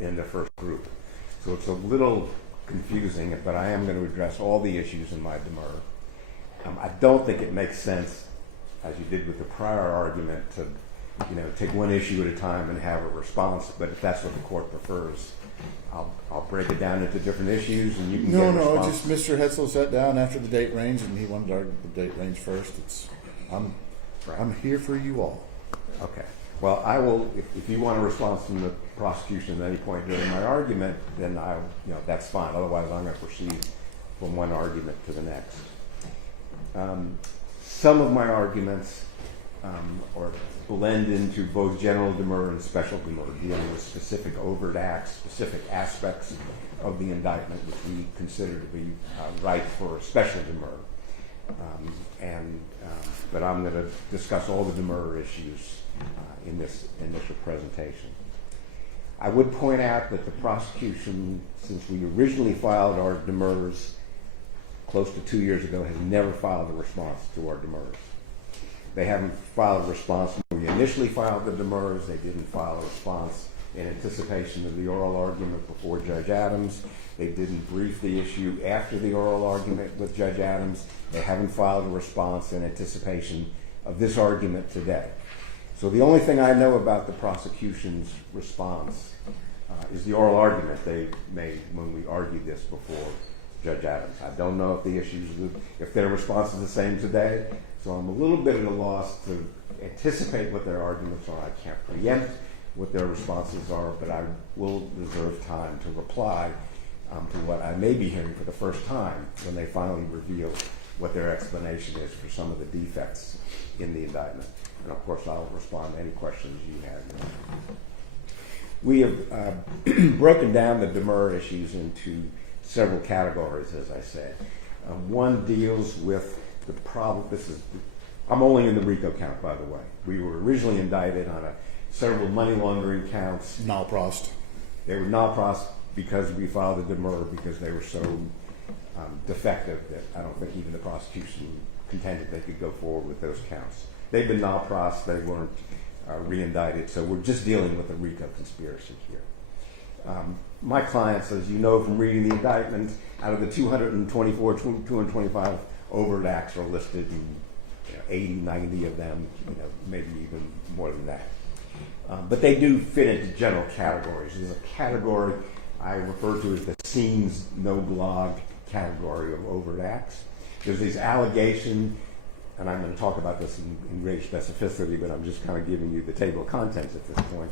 in the first group. So it's a little confusing, but I am going to address all the issues in my demur. I don't think it makes sense, as you did with the prior argument, to take one issue at a time and have a response. But if that's what the court prefers, I'll break it down into different issues, and you can get a response. No, just Mr. Hetzel sat down after the date range, and he wanted to argue the date range first. I'm here for you all. Okay. Well, I will. If you want a response from the prosecution at any point during my argument, then that's fine. Otherwise, I'm going to proceed from one argument to the next. Some of my arguments or blend into both general demur and special demur, dealing with specific overt acts, specific aspects of the indictment, which we consider to be ripe for special demur. But I'm going to discuss all the demur issues in this initial presentation. I would point out that the prosecution, since we originally filed our demurs close to 2 years ago, has never filed a response to our demurs. They haven't filed a response when we initially filed the demurs. They didn't file a response in anticipation of the oral argument before Judge Adams. They didn't brief the issue after the oral argument with Judge Adams. They haven't filed a response in anticipation of this argument today. So the only thing I know about the prosecution's response is the oral argument they made when we argued this before Judge Adams. I don't know if their response is the same today, so I'm a little bit at a loss to anticipate what their arguments are. I can't preempt what their responses are, but I will reserve time to reply to what I may be hearing for the first time when they finally reveal what their explanation is for some of the defects in the indictment. And of course, I'll respond to any questions you have. We have broken down the demur issues into several categories, as I said. One deals with the problem. I'm only in the RICO count, by the way. We were originally indicted on several money laundering counts. Nalprost. They were nalprost because we filed a demur because they were so defective that I don't think even the prosecution contended they could go forward with those counts. They've been nalprost. They weren't re-indicted, so we're just dealing with a RICO conspiracy here. My clients, as you know from reading the indictment, out of the 225 overt acts are listed, and 80, 90 of them, maybe even more than that. But they do fit into general categories. There's a category I refer to as the scenes no blog category of overt acts. There's these allegations, and I'm going to talk about this in great specificity, but I'm just kind of giving you the table of contents at this point.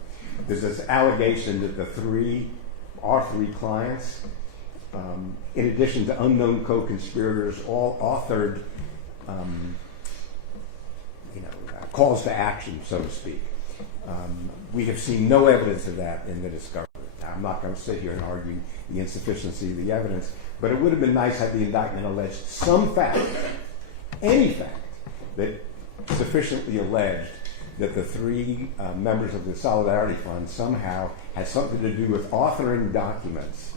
There's this allegation that our three clients, in addition to unknown co-conspirators, all authored calls to action, so to speak. We have seen no evidence of that in the discovery. Now, I'm not going to sit here and argue the insufficiency of the evidence, but it would have been nice had the indictment alleged some fact, any fact, that sufficiently alleged that the three members of the Solidarity Fund somehow had something to do with authoring documents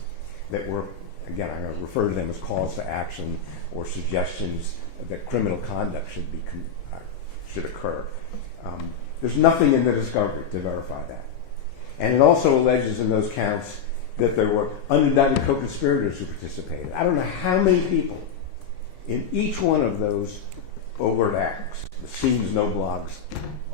that were, again, I'm going to refer to them as calls to action or suggestions that criminal conduct should occur. There's nothing in the discovery to verify that. And it also alleges in those counts that there were unindicted co-conspirators who participated. I don't know how many people in each one of those overt acts, the scenes no blogs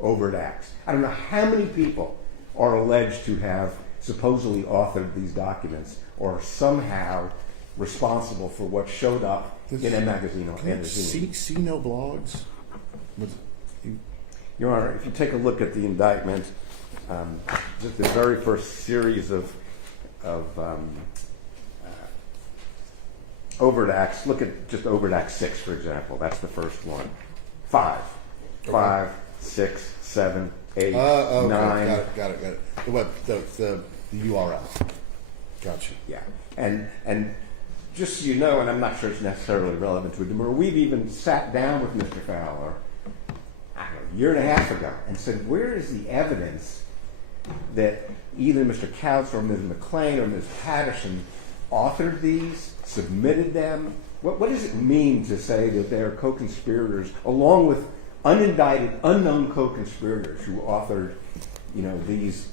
overt acts, I don't know how many people are alleged to have supposedly authored these documents or somehow responsible for what showed up in a magazine or in a zine. See no blogs? Your Honor, if you take a look at the indictment, just the very first series of overt acts, look at just overt act 6, for example. That's the first one. 5, 6, 7, 8, 9. Got it. The URL. Gotcha. Yeah. And just so you know, and I'm not sure it's necessarily relevant to a demur, we've even sat down with Mr. Fowler a year and a half ago and said, where is the evidence that either Mr. Couch or Ms. McClain or Ms. Patterson authored these, submitted them? What does it mean to say that they are co-conspirators along with unindicted, unknown co-conspirators who authored, these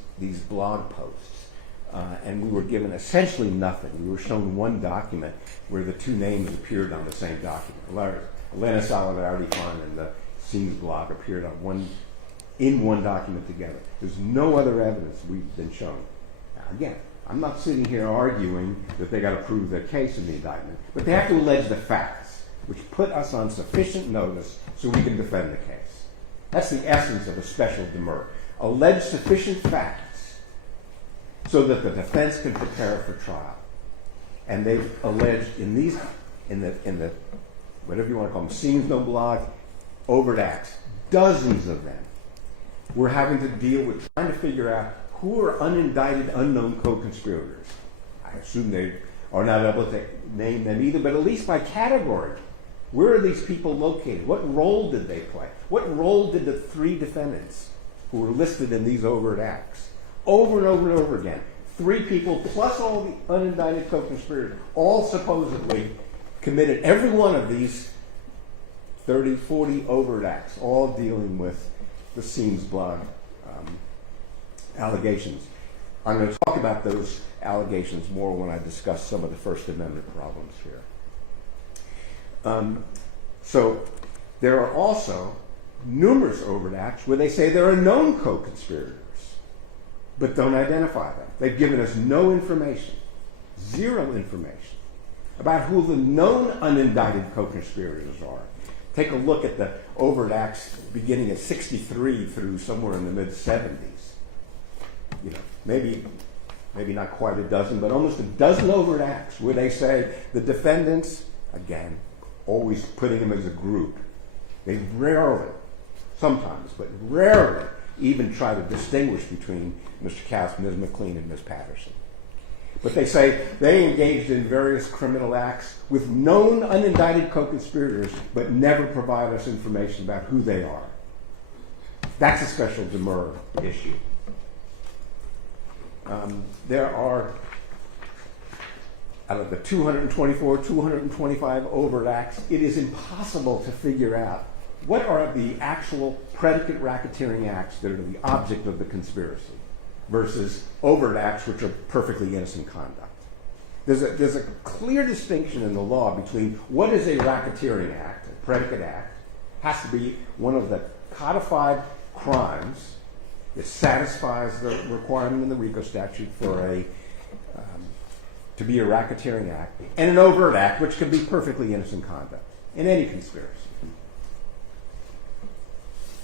blog posts? and we were given essentially nothing. We were shown one document where the two names appeared on the same document. Elena Solidarity Fund and the Scenes blog appeared on in one document together. There's no other evidence we've been shown. Now, again, I'm not sitting here arguing that they got to prove their case in the indictment, but they have to allege the facts, which put us on sufficient notice so we can defend the case. That's the essence of a special demur. Allege sufficient facts so that the defense can prepare for trial. And they've alleged in the whatever you want to call them, scenes no blog, overt acts, dozens of them. We're having to deal with trying to figure out who are unindicted, unknown co-conspirators. I assume they are not able to name them either, but at least by category. Where are these people located? What role did they play? What role did the three defendants who were listed in these overt acts? Over and over and over again. Three people plus all the unindicted co-conspirators, all supposedly committed every one of these 30, 40 overt acts, all dealing with the Scenes blog allegations. I'm going to talk about those allegations more when I discuss some of the First Amendment problems here. So there are also numerous overt acts where they say there are known co-conspirators, but don't identify them. They've given us no information, zero information, about who the known unindicted co-conspirators are. Take a look at the overt acts beginning at 63 through somewhere in the mid-70s. You know, maybe not quite a dozen, but almost a dozen overt acts where they say the defendants, again, always putting them as a group. They rarely, sometimes, but rarely even try to distinguish between Mr. Cass, Ms. McLean, and Ms. Patterson. But they say they engaged in various criminal acts with known unindicted co-conspirators, but never provide us information about who they are. That's a special demur issue. There are, out of the 224, 225 overt acts, it is impossible to figure out what are the actual predicate racketeering acts that are the object of the conspiracy versus overt acts which are perfectly innocent conduct. There's a clear distinction in the law between what is a racketeering act, a predicate act, has to be one of the codified crimes that satisfies the requirement in the RICO statute for to be a racketeering act, and an overt act which can be perfectly innocent conduct in any conspiracy.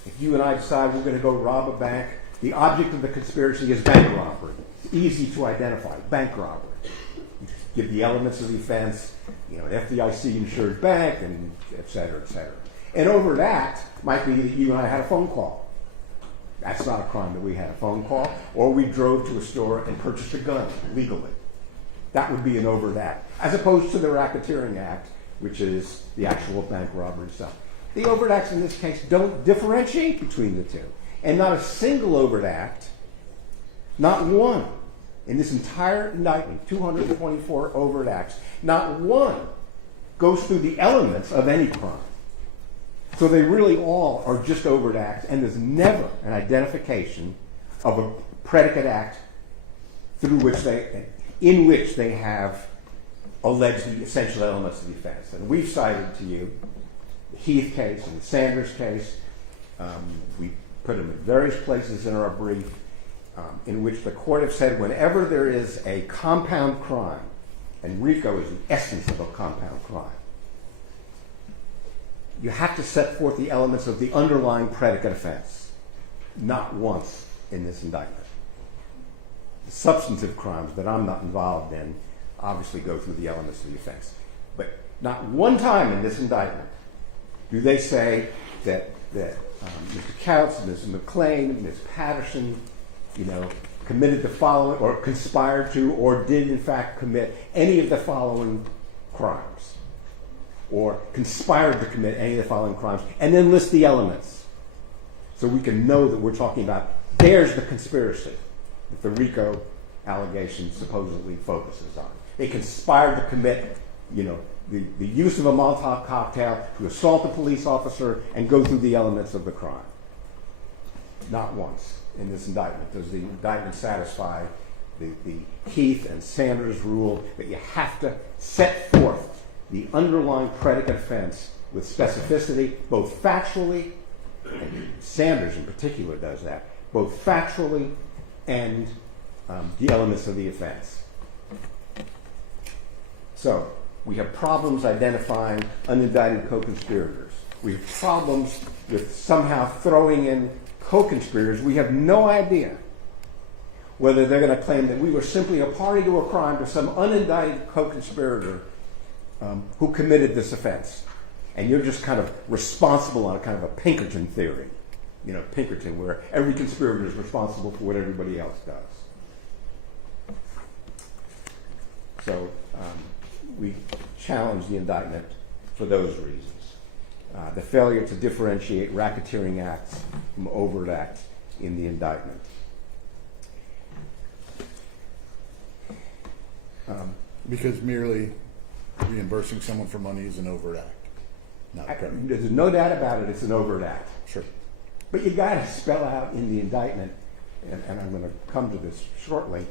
If you and I decide we're going to go rob a bank, the object of the conspiracy is bank robbery. It's easy to identify, bank robbery. You give the elements of the offense, an FDIC-insured bank, and et cetera, et cetera. An overt act might be that you and I had a phone call. That's not a crime that we had a phone call, or we drove to a store and purchased a gun legally. That would be an overt act, as opposed to the racketeering act, which is the actual bank robbery itself. The overt acts in this case don't differentiate between the two. And not a single overt act, not one, in this entire indictment, 224 overt acts, not one goes through the elements of any crime. So they really all are just overt acts, and there's never an identification of a predicate act in which they have alleged the essential elements of the offense. And we've cited to you the Heath case and the Sanders case. We put them in various places in our brief in which the court have said whenever there is a compound crime, and RICO is the essence of a compound crime, you have to set forth the elements of the underlying predicate offense. Not once in this indictment. The substantive crimes that I'm not involved in obviously go through the elements of the offense. But not one time in this indictment do they say that Mr. Couts, Ms. McLean, Ms. Patterson, committed the following, or conspired to, or did in fact commit any of the following crimes, or conspired to commit any of the following crimes, and then list the elements, so we can know that we're talking about, there's the conspiracy that the RICO allegation supposedly focuses on. They conspired to commit, the use of a Molotov cocktail to assault a police officer and go through the elements of the crime. Not once in this indictment does the indictment satisfy the Keith and Sanders rule that you have to set forth the underlying predicate offense with specificity, both factually, and Sanders in particular does that, both factually and the elements of the offense. So we have problems identifying unindicted co-conspirators. We have problems with somehow throwing in co-conspirators. We have no idea whether they're going to claim that we were simply a party to a crime to some unindicted co-conspirator who committed this offense. And you're just kind of responsible on a kind of a Pinkerton theory. You know, Pinkerton, where every conspirator is responsible for what everybody else does. So we challenge the indictment for those reasons. The failure to differentiate racketeering acts from overt acts in the indictment. Because merely reimbursing someone for money is an overt act. Not a predicate. There's no doubt about it, it's an overt act. Sure. But you got to spell out in the indictment, and I'm going to come to this shortly,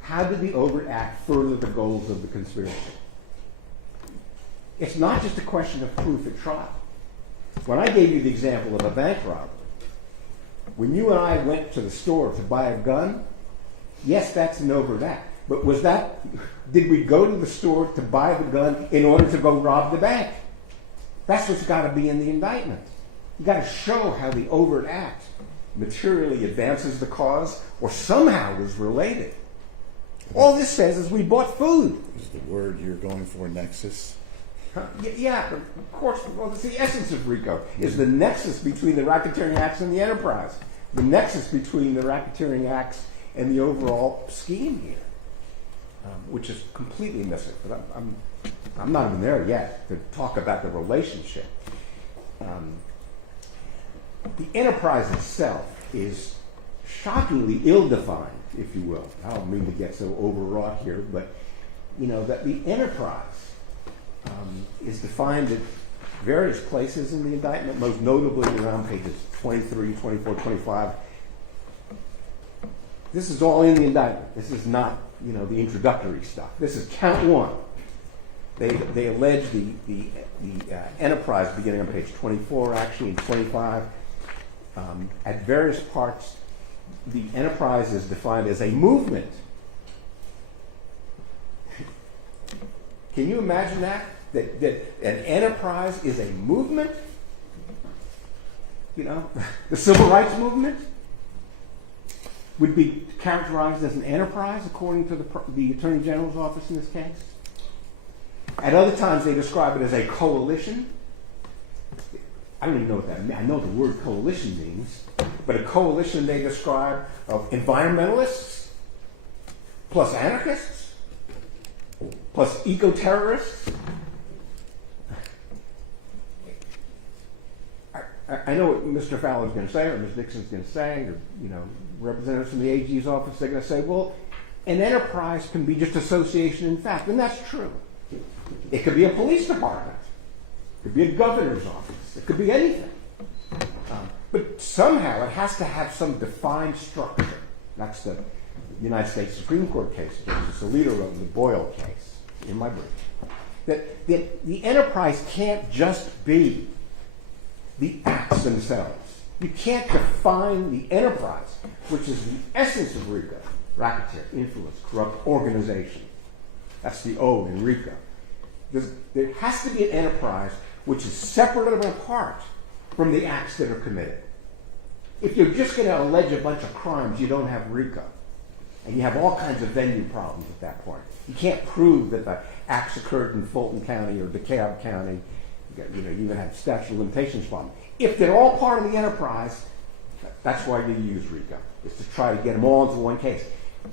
how did the overt act further the goals of the conspiracy? It's not just a question of proof at trial. When I gave you the example of a bank robbery, when you and I went to the store to buy a gun, yes, that's an overt act. But did we go to the store to buy the gun in order to go rob the bank? That's what's got to be in the indictment. You got to show how the overt act materially advances the cause or somehow is related. All this says is we bought food. Is the word you're going for nexus? Yeah, of course. Well, it's the essence of RICO, is the nexus between the racketeering acts and the enterprise. The nexus between the racketeering acts and the overall scheme here, which is completely missing. But I'm not even there yet to talk about the relationship. The enterprise itself is shockingly ill-defined, if you will. I don't mean to get so overwrought here, but you know that the enterprise is defined at various places in the indictment, most notably around pages 23, 24, 25. This is all in the indictment. This is not, the introductory stuff. This is count one. They allege the enterprise beginning on page 24, actually, and 25. At various parts, the enterprise is defined as a movement. Can you imagine that? That an enterprise is a movement? The civil rights movement would be characterized as an enterprise according to the Attorney General's office in this case. At other times they describe it as a coalition. I don't even know what that means. I know the word coalition means, but a coalition they describe of environmentalists, plus anarchists, plus eco-terrorists. I know what Mr. Fowler's going to say, or Ms. Nixon's going to say, or representatives from the AG's office, they're going to say, well, an enterprise can be just association in fact, and that's true. It could be a police department. It could be a governor's office. It could be anything. But somehow it has to have some defined structure. That's the United States Supreme Court case. It's the leader of the Boyle case in my brief. That the enterprise can't just be the acts themselves. You can't define the enterprise, which is the essence of RICO, racketeer, influence, corrupt organization. That's the O in RICO. There has to be an enterprise which is separate and apart from the acts that are committed. If you're just going to allege a bunch of crimes, you don't have RICO. And you have all kinds of venue problems at that point. You can't prove that the acts occurred in Fulton County or DeKalb County. You even have statute of limitations problems. If they're all part of the enterprise, that's why you use RICO, is to try to get them all into one case.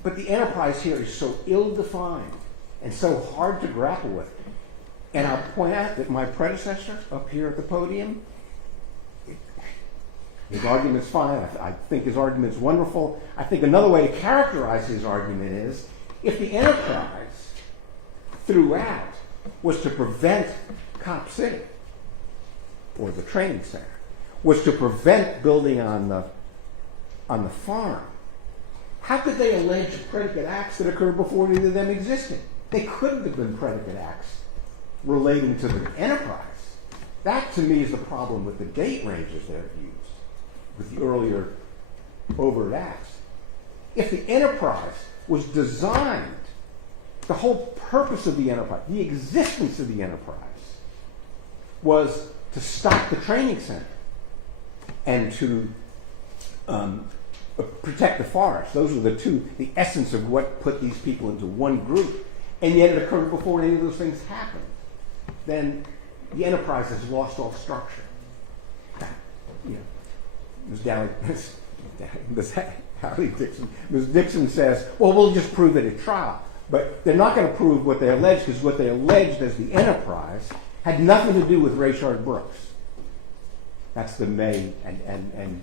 But the enterprise here is so ill-defined and so hard to grapple with. And I'll point out that my predecessor up here at the podium, his argument's fine. I think his argument's wonderful. I think another way to characterize his argument is if the enterprise throughout was to prevent Cop City or the training center, was to prevent building on the farm, How could they allege predicate acts that occurred before either of them existed? They couldn't have been predicate acts relating to the enterprise. That, to me, is the problem with the date ranges they've used, with the earlier overt acts. If the enterprise was designed, the whole purpose of the enterprise, the existence of the enterprise, was to stop the training center and to protect the forest. Those were the essence of what put these people into one group. And yet it occurred before any of those things happened. Then the enterprise has lost all structure. You know, Ms. Dixon says, well, we'll just prove it at trial. But they're not going to prove what they allege, because what they alleged as the enterprise had nothing to do with Rayshard Brooks. That's the May and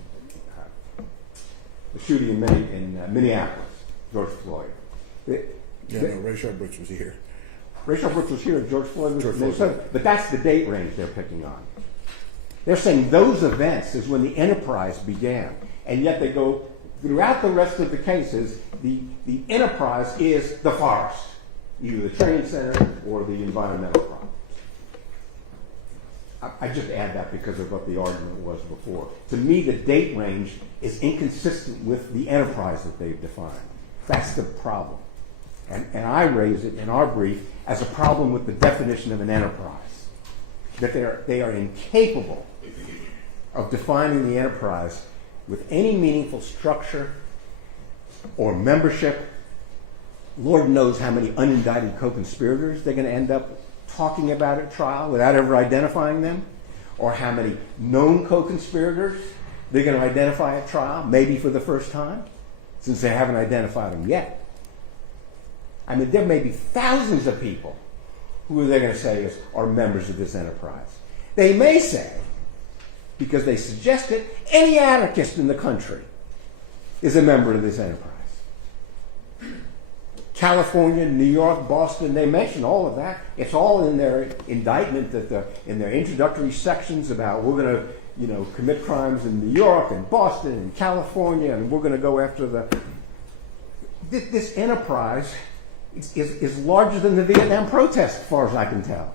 the shooting in May in Minneapolis, George Floyd. Rayshard Brooks was here. Rayshard Brooks was here, and George Floyd was in Minnesota. Floyd. But that's the date range they're picking on. They're saying those events is when the enterprise began, and yet they go throughout the rest of the cases. The enterprise is the forest, either the training center or the environmental problem. I just add that because of what the argument was before. To me, the date range is inconsistent with the enterprise that they've defined. That's the problem. And I raise it in our brief as a problem with the definition of an enterprise. That they are incapable of defining the enterprise with any meaningful structure or membership. Lord knows how many unindicted co-conspirators they're going to end up talking about at trial without ever identifying them, or how many known co-conspirators they're going to identify at trial, maybe for the first time, since they haven't identified them yet. I mean, there may be thousands of people who they're going to say are members of this enterprise. They may say, because they suggest it, any anarchist in the country is a member of this enterprise. California, New York, Boston, they mention all of that. It's all in their indictment, in their introductory sections about we're going to commit crimes in New York and Boston and California, and we're going to go after this enterprise is larger than the Vietnam protest, as far as I can tell.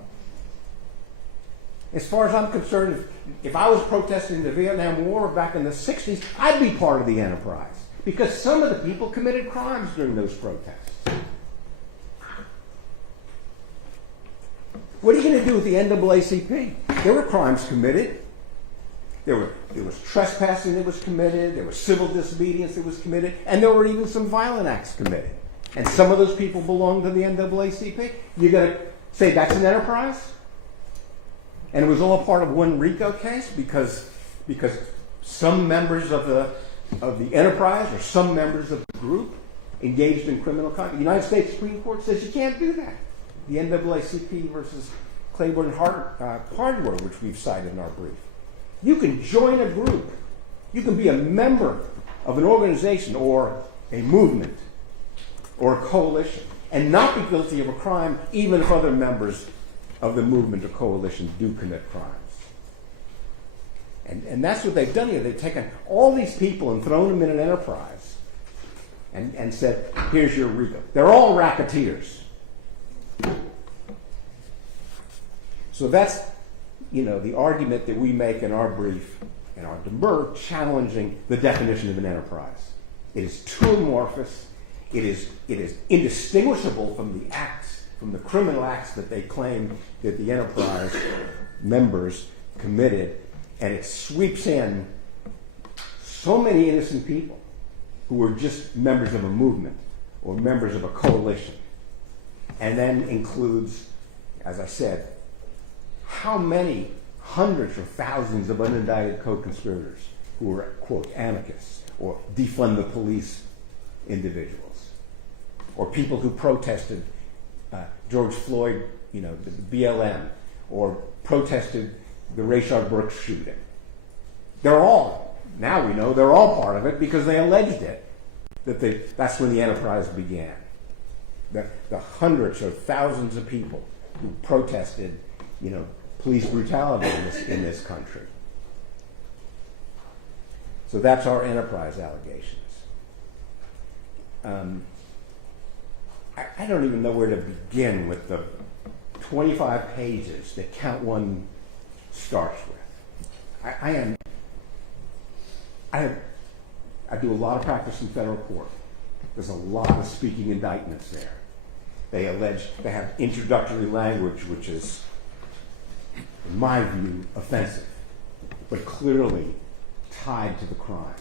As far as I'm concerned, if I was protesting the Vietnam War back in the 60s, I'd be part of the enterprise, because some of the people committed crimes during those protests. What are you going to do with the NAACP? There were crimes committed. There was trespassing that was committed. There was civil disobedience that was committed. And there were even some violent acts committed. And some of those people belonged to the NAACP. You're going to say that's an enterprise? And it was all part of one RICO case because some members of the enterprise or some members of the group engaged in criminal conduct. The United States Supreme Court says you can't do that. The NAACP versus Claiborne Hardware, which we've cited in our brief. You can join a group. You can be a member of an organization or a movement or a coalition and not be guilty of a crime, even if other members of the movement or coalition do commit crimes. And that's what they've done here. They've taken all these people and thrown them in an enterprise and said, here's your RICO. They're all racketeers. So that's, the argument that we make in our brief, in our demur, challenging the definition of an enterprise. It is too amorphous. It is indistinguishable from the acts, from the criminal acts that they claim that the enterprise members committed, and it sweeps in so many innocent people who were just members of a movement or members of a coalition, and then includes, as I said, how many hundreds or thousands of unindicted co-conspirators who were, quote, anarchists or defund the police individuals, or people who protested George Floyd, the BLM, or protested the Rayshard Brooks shooting. Now we know they're all part of it because they alleged it, that's when the enterprise began. The hundreds or thousands of people who protested, police brutality in this country. So that's our enterprise allegations. I don't even know where to begin with the 25 pages that count one starts with. I do a lot of practice in federal court. There's a lot of speaking indictments there. They have introductory language which is, in my view, offensive, but clearly tied to the crime,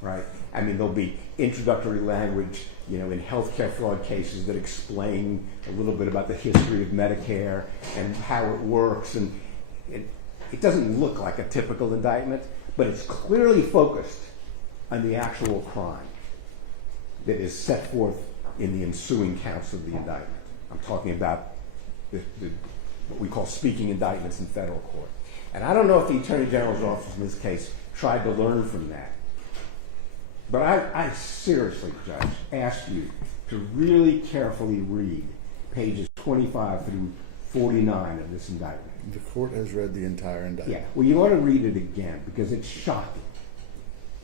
right? I mean, there'll be introductory language, in healthcare fraud cases that explain a little bit about the history of Medicare and how it works, and it doesn't look like a typical indictment, but it's clearly focused on the actual crime that is set forth in the ensuing counts of the indictment. I'm talking about what we call speaking indictments in federal court. And I don't know if the Attorney General's office in this case tried to learn from that. But I seriously, Judge, ask you to really carefully read pages 25 through 49 of this indictment. The court has read the entire indictment. Yeah, well, you ought to read it again because it's shocking.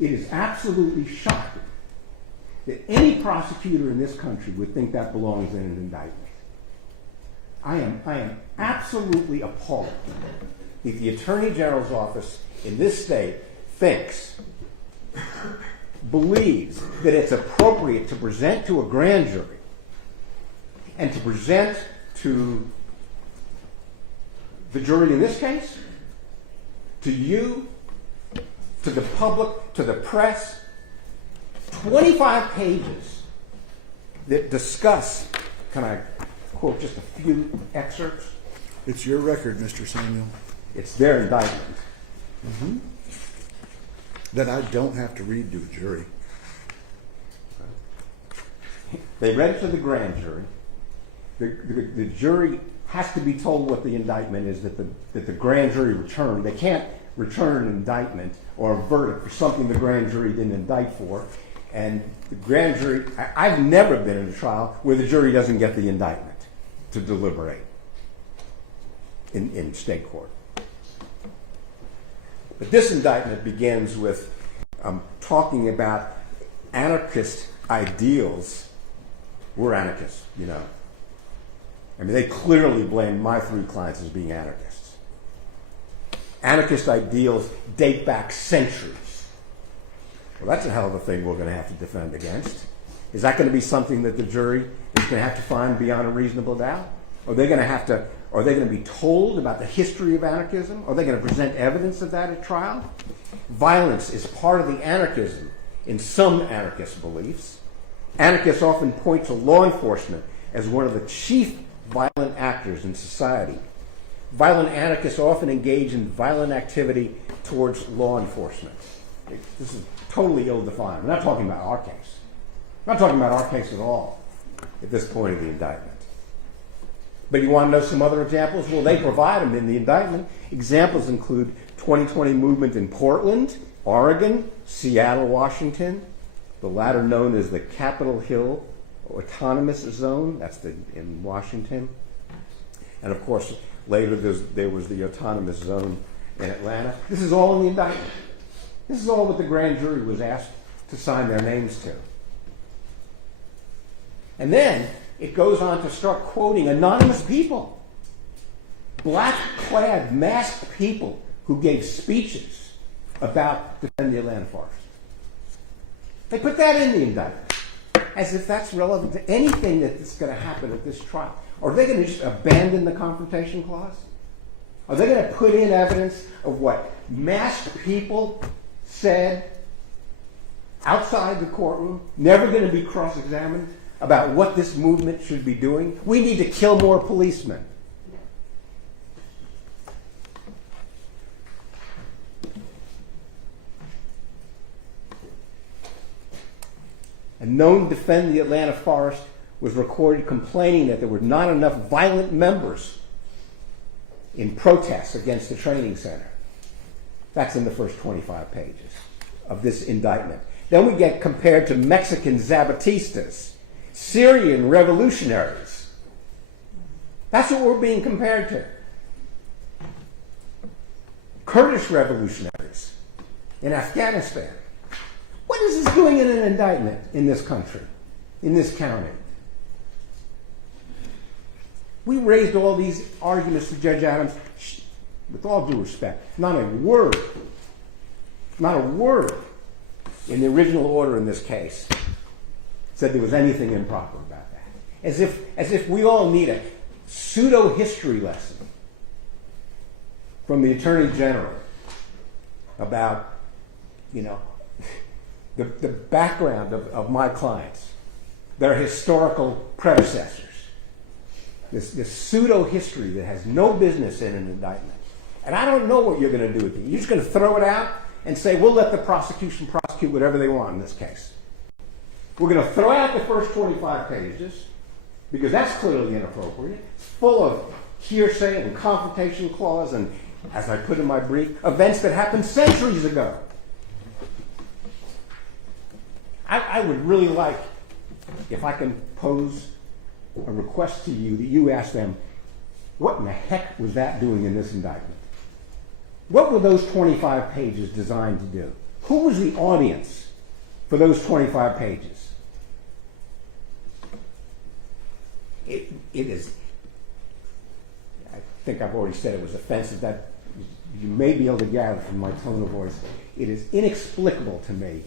It is absolutely shocking that any prosecutor in this country would think that belongs in an indictment. I am absolutely appalled if the Attorney General's office in this state believes that it's appropriate to present to a grand jury and to present to the jury in this case, to you, to the public, to the press, 25 pages that discuss, can I quote just a few excerpts? It's your record, Mr. Samuel. It's their indictment. Mm-hmm. That I don't have to read to a jury. They read it to the grand jury. The jury has to be told what the indictment is that the grand jury returned. They can't return an indictment or a verdict for something the grand jury didn't indict for. And the grand jury, I've never been in a trial where the jury doesn't get the indictment to deliberate in state court. But this indictment begins with talking about anarchist ideals. We're anarchists, I mean, they clearly blame my three clients as being anarchists. Anarchist ideals date back centuries. Well, that's a hell of a thing we're going to have to defend against. Is that going to be something that the jury is going to have to find beyond a reasonable doubt? Are they going to be told about the history of anarchism? Are they going to present evidence of that at trial? Violence is part of the anarchism in some anarchist beliefs. Anarchists often point to law enforcement as one of the chief violent actors in society. Violent anarchists often engage in violent activity towards law enforcement. This is totally ill-defined. I'm not talking about our case. I'm not talking about our case at all at this point of the indictment. But you want to know some other examples? Well, they provide them in the indictment. Examples include 2020 movement in Portland, Oregon, Seattle, Washington, the latter known as the Capitol Hill Autonomous Zone, that's in Washington. And of course, later there was the Autonomous Zone in Atlanta. This is all in the indictment. This is all what the grand jury was asked to sign their names to. And then it goes on to start quoting anonymous people, black-clad, masked people who gave speeches about defending the Atlanta forest. They put that in the indictment as if that's relevant to anything that's going to happen at this trial. Are they going to just abandon the confrontation clause? Are they going to put in evidence of what masked people said outside the courtroom, never going to be cross-examined about what this movement should be doing? We need to kill more policemen. A known defend the Atlanta forest was recorded complaining that there were not enough violent members in protests against the training center. That's in the first 25 pages of this indictment. Then we get compared to Mexican Zapatistas, Syrian revolutionaries. That's what we're being compared to. Kurdish revolutionaries in Afghanistan. What is this doing in an indictment in this country, in this county? We raised all these arguments to Judge Adams. With all due respect, not a word in the original order in this case said there was anything improper about that. As if we all need a pseudo-history lesson from the Attorney General about, the background of my clients, their historical predecessors. This pseudo-history that has no business in an indictment. And I don't know what you're going to do with it. You're just going to throw it out and say, we'll let the prosecution prosecute whatever they want in this case. We're going to throw out the first 25 pages because that's clearly inappropriate. It's full of hearsay and confrontation clause and, as I put in my brief, events that happened centuries ago. I would really like, if I can pose a request to you, that you ask them, what in the heck was that doing in this indictment? What were those 25 pages designed to do? Who was the audience for those 25 pages? It is, I think I've already said it was offensive. That you may be able to gather from my tone of voice. It is inexplicable to me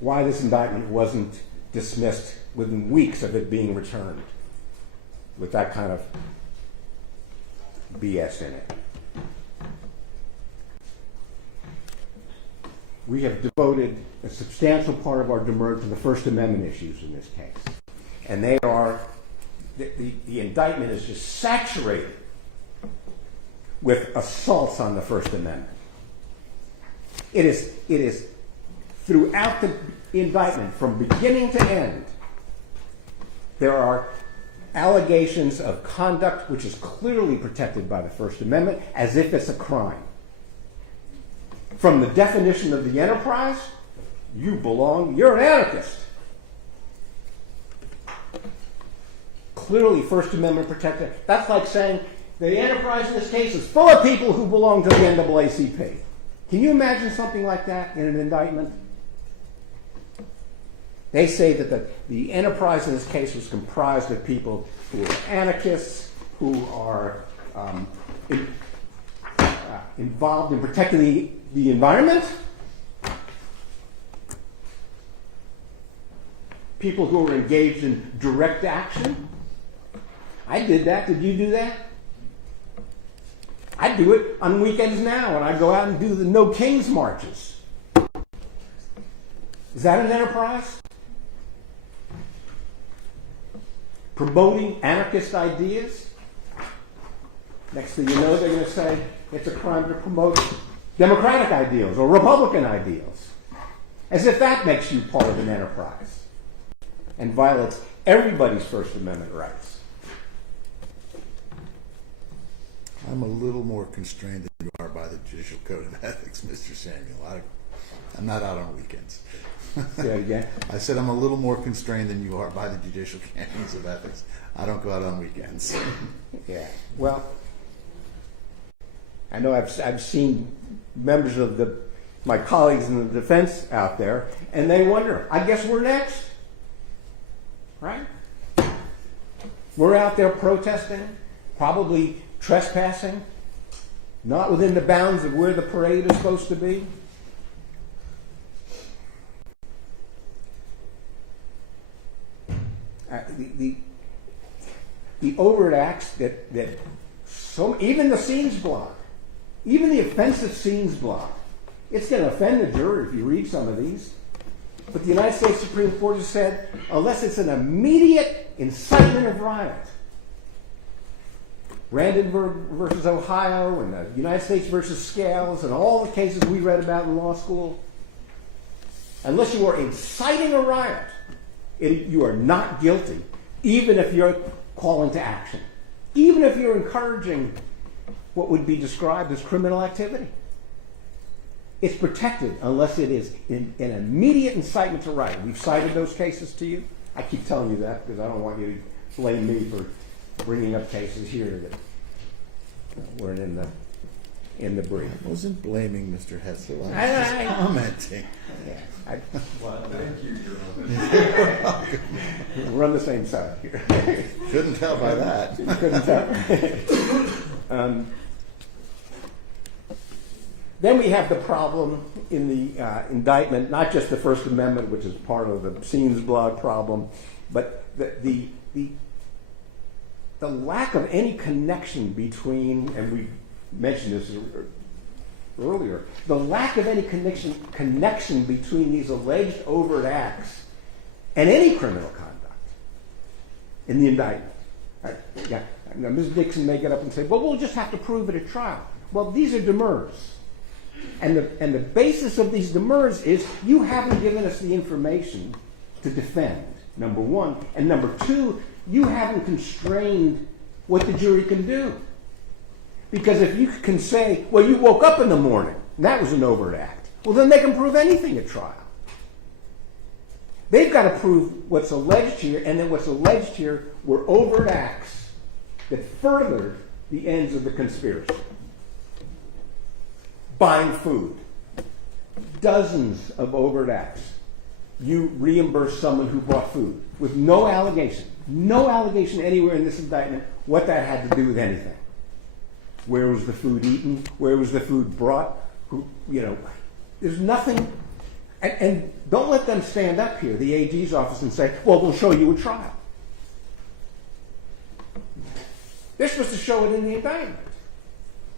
why this indictment wasn't dismissed within weeks of it being returned with that kind of BS in it. We have devoted a substantial part of our demur to the First Amendment issues in this case. And they are, the indictment is just saturated with assaults on the First Amendment. It is throughout the indictment, from beginning to end, there are allegations of conduct which is clearly protected by the First Amendment as if it's a crime. From the definition of the enterprise, you're an anarchist. Clearly First Amendment protected. That's like saying the enterprise in this case is full of people who belong to the NAACP. Can you imagine something like that in an indictment? They say that the enterprise in this case was comprised of people who are anarchists, who are involved in protecting the environment, people who are engaged in direct action. I did that. Did you do that? I do it on weekends now, and I go out and do the No Kings marches. Is that an enterprise? Promoting anarchist ideas? Next thing you know, they're going to say it's a crime to promote democratic ideals or Republican ideals. As if that makes you part of an enterprise and violates everybody's First Amendment rights. I'm a little more constrained than you are by the Judicial Code of Ethics, Mr. Samuel. I'm not out on weekends. Say that again? I said I'm a little more constrained than you are by the Judicial Canons of Ethics. I don't go out on weekends. Yeah. Well, I know I've seen members of my colleagues in the defense out there, and they wonder, I guess we're next. Right? We're out there protesting, probably trespassing, not within the bounds of where the parade is supposed to be. The overt acts that even the scenes block, even the offensive scenes block, it's going to offend the jury if you read some of these. But the United States Supreme Court has said, unless it's an immediate incitement of riot, Brandenburg versus Ohio and the United States versus Scales and all the cases we read about in law school, unless you are inciting a riot, you are not guilty, even if you're calling to action, even if you're encouraging what would be described as criminal activity. It's protected unless it is an immediate incitement to riot. We've cited those cases to you. I keep telling you that because I don't want you to blame me for bringing up cases here that weren't in in the brief. I wasn't blaming Mr. Hetzel. I was I- just commenting. Yeah, I, Well, thank you, Your Honor. we're on the same side here. Couldn't tell by that. Couldn't tell. Then we have the problem in the indictment, not just the First Amendment, which is part of the Scenes blog problem, but the lack of any connection between, and we mentioned this earlier, the lack of any connection between these alleged overt acts and any criminal conduct in the indictment. Yeah. Now, Ms. Dixon may get up and say, well, we'll just have to prove it at trial. Well, these are demurs. And the basis of these demurs is you haven't given us the information to defend, number one. And number two, you haven't constrained what the jury can do. Because if you can say, well, you woke up in the morning, and that was an overt act, well, then they can prove anything at trial. They've got to prove what's alleged here, and then what's alleged here were overt acts that furthered the ends of the conspiracy. Buying food. Dozens of overt acts. You reimburse someone who bought food with no allegation anywhere in this indictment what that had to do with anything. Where was the food eaten? Where was the food brought? There's nothing. And don't let them stand up here, the AG's office, and say, well, we'll show you a trial. They're supposed to show it in the indictment.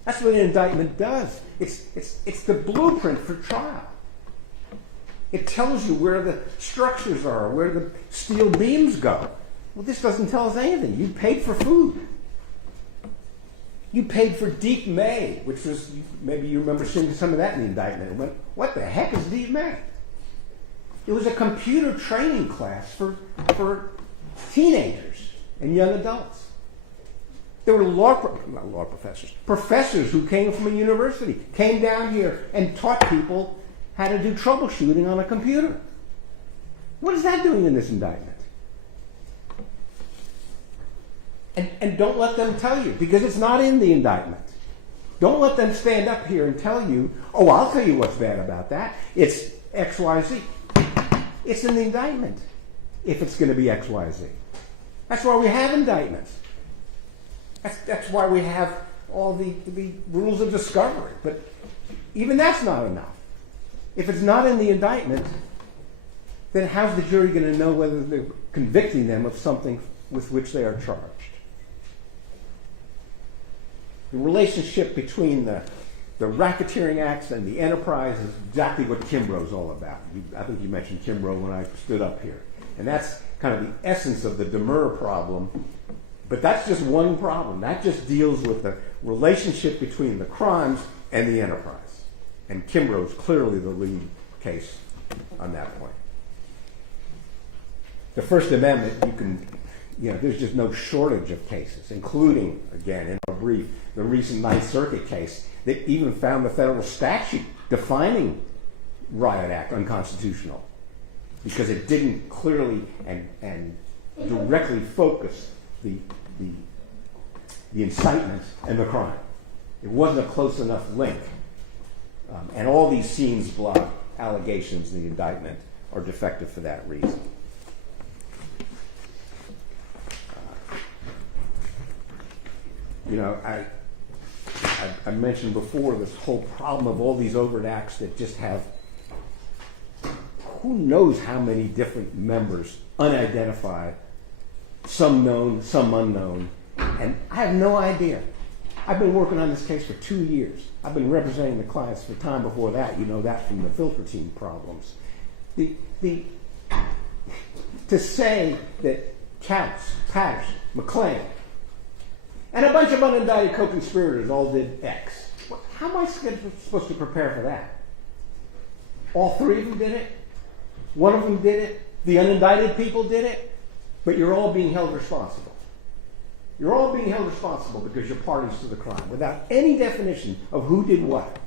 That's what an indictment does. It's the blueprint for trial. It tells you where the structures are, where the steel beams go. Well, this doesn't tell us anything. You paid for food. You paid for Deep May, which was, maybe you remember seeing some of that in the indictment. It went, what the heck is Deep May? It was a computer training class for teenagers and young adults. There were professors who came from a university, came down here and taught people how to do troubleshooting on a computer. What is that doing in this indictment? And don't let them tell you, because it's not in the indictment. Don't let them stand up here and tell you, oh, I'll tell you what's bad about that. It's XYZ. It's in the indictment if it's going to be XYZ. That's why we have indictments. That's why we have all the rules of discovery. But even that's not enough. If it's not in the indictment, then how's the jury going to know whether they're convicting them of something with which they are charged? The relationship between the racketeering acts and the enterprise is exactly what Kimbrough's all about. I think you mentioned Kimbrough when I stood up here. And that's kind of the essence of the demur problem. But that's just one problem. That just deals with the relationship between the crimes and the enterprise. And Kimbrough is clearly the lead case on that point. The First Amendment, there's just no shortage of cases, including, again, in a brief, the recent Ninth Circuit case that even found the federal statute defining riot act unconstitutional because it didn't clearly and directly focus the incitement and the crime. It wasn't a close enough link. And all these Scenes blog allegations in the indictment are defective for that reason. I mentioned before this whole problem of all these overt acts that just have who knows how many different members, unidentified, some known, some unknown, and I have no idea. I've been working on this case for 2 years. I've been representing the clients for time before that. You know that from the filter team problems. To say that Counts, Patterson, McLean, and a bunch of unindicted co-conspirators all did X. How am I supposed to prepare for that? All three of them did it? One of them did it? The unindicted people did it? But you're all being held responsible. You're all being held responsible because you're parties to the crime without any definition of who did what.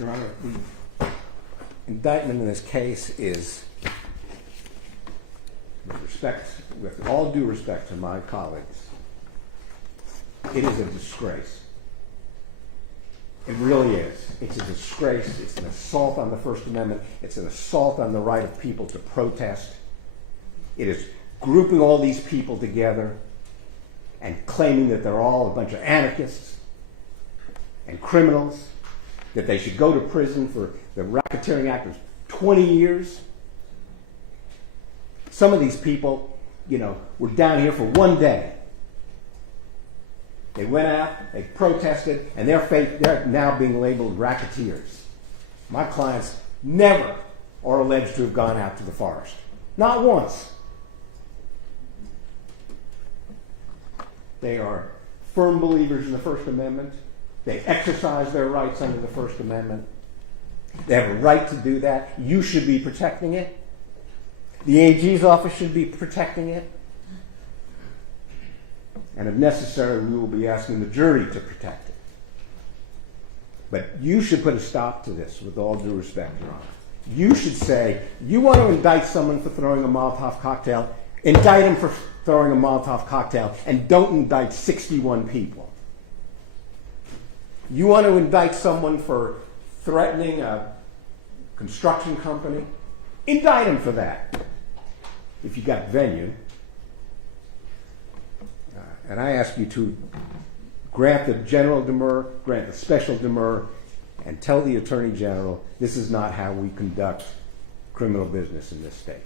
Your Honor, the indictment in this case is, with all due respect to my colleagues, it is a disgrace. It really is. It's a disgrace. It's an assault on the First Amendment. It's an assault on the right of people to protest. It is grouping all these people together and claiming that they're all a bunch of anarchists and criminals, that they should go to prison for the Racketeering Act of 20 years. Some of these people, were down here for one day. They went out, they protested, and they're now being labeled racketeers. My clients never are alleged to have gone out to the forest. Not once. They are firm believers in the First Amendment. They exercise their rights under the First Amendment. They have a right to do that. You should be protecting it. The AG's office should be protecting it. And if necessary, we will be asking the jury to protect it. But you should put a stop to this, with all due respect, Your Honor. You should say, you want to indict someone for throwing a Molotov cocktail, indict him for throwing a Molotov cocktail, and don't indict 61 people. You want to indict someone for threatening a construction company, indict him for that, if you got venue. And I ask you to grant the general demur, grant the special demur, and tell the Attorney General this is not how we conduct criminal business in this state.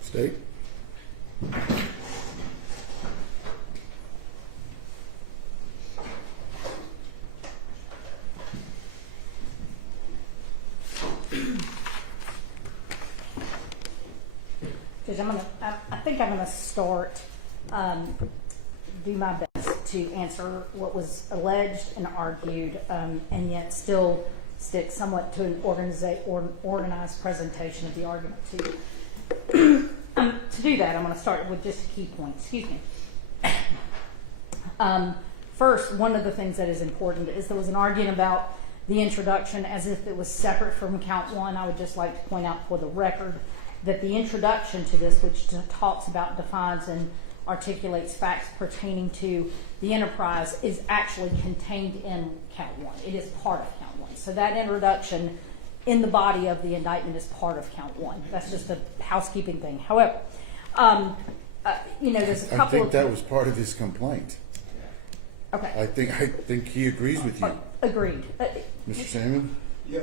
State? Judge, I think I'm gonna start, do my best to answer what was alleged and argued, and yet still stick somewhat to an organized presentation of the argument to you. To do that, I'm going to start with just a key point. Excuse me. First, one of the things that is important is there was an argument about the introduction as if it was separate from count one. I would just like to point out for the record that the introduction to this, which talks about, defines, and articulates facts pertaining to the enterprise, is actually contained in count one. It is part of count one. So that introduction in the body of the indictment is part of count one. That's just a housekeeping thing. However, there's a couple of... I think that was part of his complaint. Okay. I think he agrees with you. Agreed. Mr. Samuel? Yeah,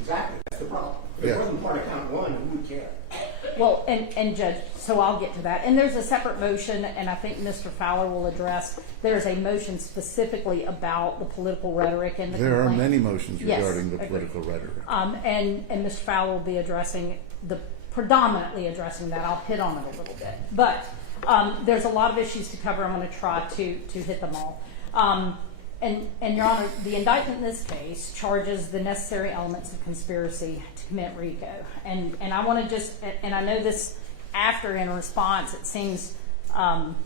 exactly. That's the problem. If it wasn't part of count one, who would care? Well, and Judge, so I'll get to that. And there's a separate motion, and I think Mr. Fowler will address, there's a motion specifically about the political rhetoric in the There complaint. are many motions regarding the agreed. political rhetoric. And Mr. Fowler will be predominantly addressing that. I'll hit on it a little bit. But there's a lot of issues to cover. I'm going to try to hit them all. And Your Honor, the indictment in this case charges the necessary elements of conspiracy to commit RICO. And I want to just, and I know this after in response, it seems kind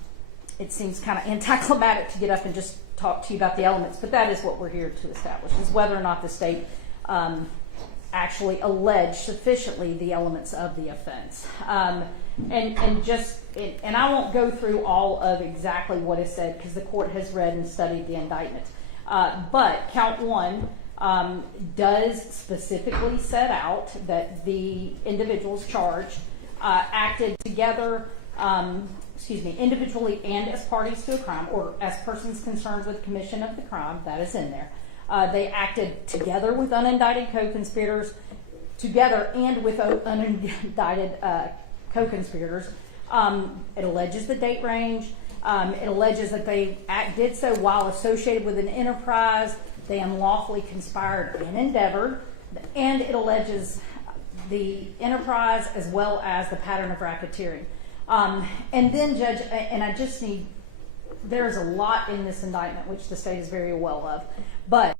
of anticlimactic to get up and just talk to you about the elements, but that is what we're here to establish, is whether or not the state actually alleged sufficiently the elements of the offense. And I won't go through all of exactly what is said because the court has read and studied the indictment. But count one does specifically set out that the individuals charged acted together, individually and as parties to a crime, or as persons concerned with commission of the crime. That is in there. They acted together with unindicted co-conspirators, together and with unindicted co-conspirators. It alleges the date range. It alleges that they did so while associated with an enterprise. They unlawfully conspired and endeavored. And it alleges the enterprise as well as the pattern of racketeering. And then, Judge, and I just need there's a lot in this indictment which the state is very well of, but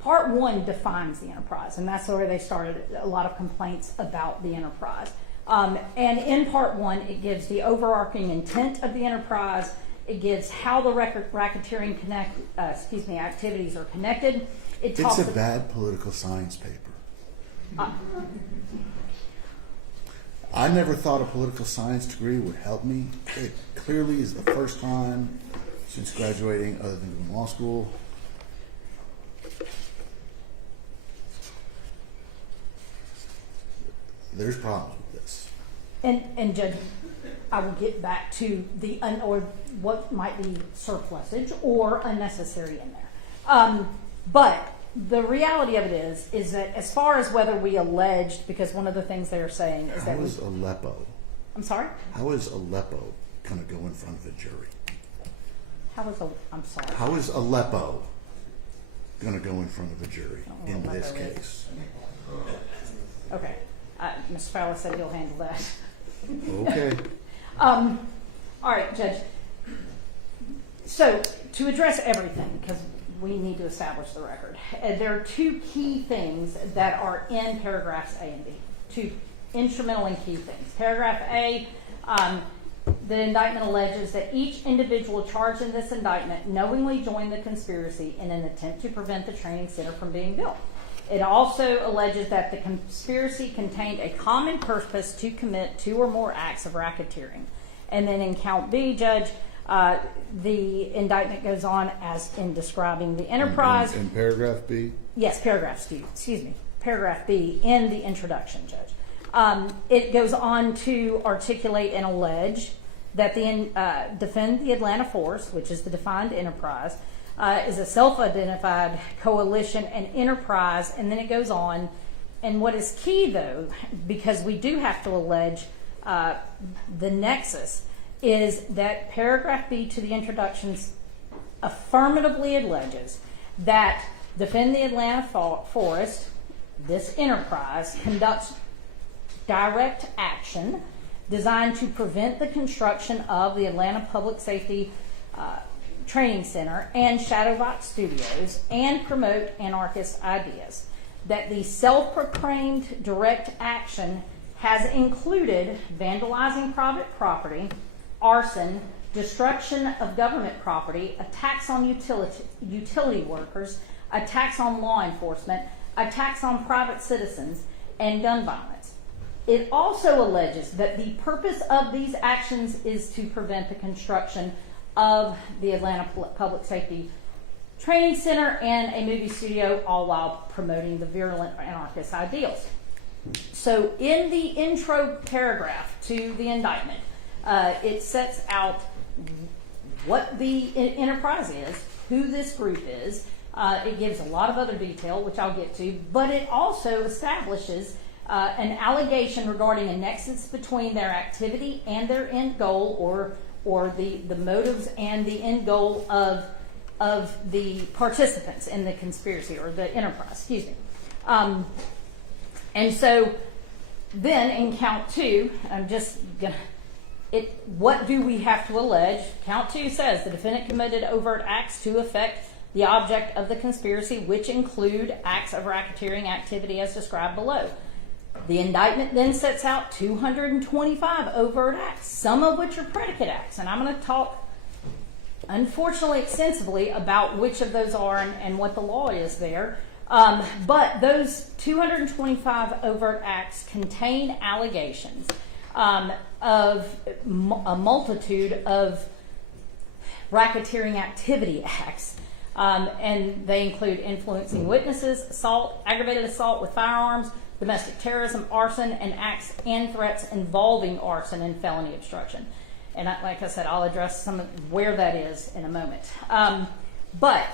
Part 1 defines the enterprise, and that's where they started a lot of complaints about the enterprise. And in Part 1, it gives the overarching intent of the enterprise. It gives how the racketeering activities are connected. It's a bad political science paper. I never thought a political science degree would help me. It clearly is the first time since graduating, other than from law school. There's problems with this. And Judge, I will get back to or what might be surplusage or unnecessary in there. But the reality of it is that as far as whether we alleged, because one of the things they're saying is that Aleppo? I'm sorry? How is Aleppo going to go in front of a jury? I'm sorry. How is Aleppo going to go in front of a jury in this case? Okay. Mr. Fowler said he'll handle that. Okay. All right, Judge. So to address everything, because we need to establish the record, there are two key things that are in paragraphs A and B. Two instrumental and key things. Paragraph A, the indictment alleges that each individual charged in this indictment knowingly joined the conspiracy in an attempt to prevent the training center from being built. It also alleges that the conspiracy contained a common purpose to commit 2 or more acts of racketeering. And then in count B, Judge, the indictment goes on as in describing the enterprise. In paragraph B? Yes, paragraph B in the introduction, Judge. It goes on to articulate and allege that the defend the Atlanta force, which is the defined enterprise, is a self-identified coalition and enterprise, and then it goes on. And what is key, though, because we do have to allege the nexus, is that paragraph B to the introductions affirmatively alleges that defend the Atlanta forest, this enterprise, conducts direct action designed to prevent the construction of the Atlanta Public Safety Training Center and Shadowbox Studios and promote anarchist ideas. That the self-proclaimed direct action has included vandalizing private property, arson, destruction of government property, attacks on utility workers, attacks on law enforcement, attacks on private citizens, and gun violence. It also alleges that the purpose of these actions is to prevent the construction of the Atlanta Public Safety Training Center and a movie studio, all while promoting the virulent anarchist ideals. So in the intro paragraph to the indictment, it sets out what the enterprise is, who this group is. It gives a lot of other detail, which I'll get to, but it also establishes an allegation regarding a nexus between their activity and their end goal, or the motives and the end goal of the participants in the conspiracy or the enterprise, excuse me. And so then in count 2, I'm just gonna, what do we have to allege? Count 2 says the defendant committed overt acts to affect the object of the conspiracy, which include acts of racketeering activity as described below. The indictment then sets out 225 overt acts, some of which are predicate acts. And I'm going to talk, unfortunately, extensively about which of those are and what the law is there. But those 225 overt acts contain allegations of a multitude of racketeering activity acts. And they include influencing witnesses, assault, aggravated assault with firearms, domestic terrorism, arson, and acts and threats involving arson and felony obstruction. And like I said, I'll address some of where that is in a moment. But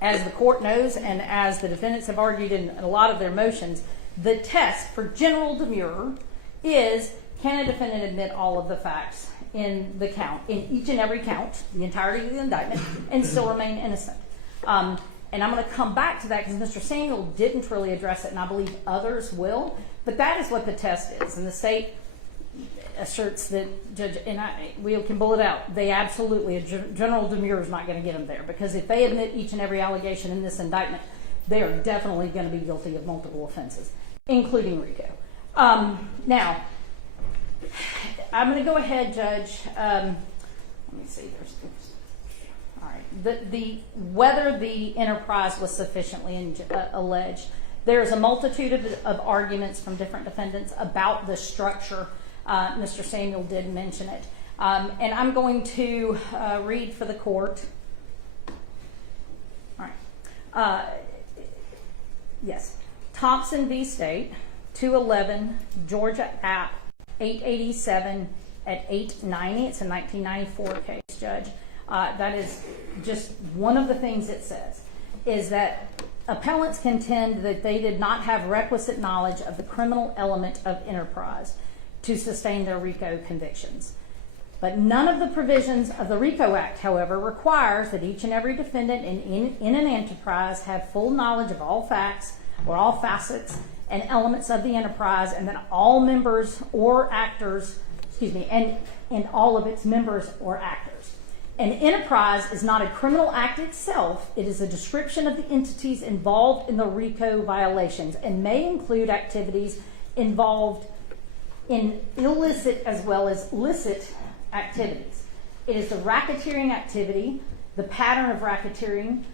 as the court knows, and as the defendants have argued in a lot of their motions, the test for general demurrer is, can a defendant admit all of the facts in the count, in each and every count, the entirety of the indictment, and still remain innocent? And I'm going to come back to that because Mr. Samuel didn't really address it, and I believe others will. But that is what the test is. And the state asserts that Judge, and we can pull it out, they absolutely, a general demurrer is not going to get them there, because if they admit each and every allegation in this indictment, they are definitely going to be guilty of multiple offenses, including RICO. Now, I'm going to go ahead, Judge. Let me see. All right. Whether the enterprise was sufficiently alleged, there is a multitude of arguments from different defendants about the structure. Mr. Samuel did mention it. And I'm going to read for the court. All right. Yes. Thompson v. State, 211, Georgia App, 887 at 890. It's a 1994 case, Judge. That is just one of the things it says, is that appellants contend that they did not have requisite knowledge of the criminal element of enterprise to sustain their RICO convictions. But none of the provisions of the RICO Act, however, requires that each and every defendant in an enterprise have full knowledge of all facts or all facets and elements of the enterprise, and that all members or actors, and all of its members or actors. An enterprise is not a criminal act itself. It is a description of the entities involved in the RICO violations and may include activities involved in illicit as well as licit activities. It is the racketeering activity, the pattern of racketeering,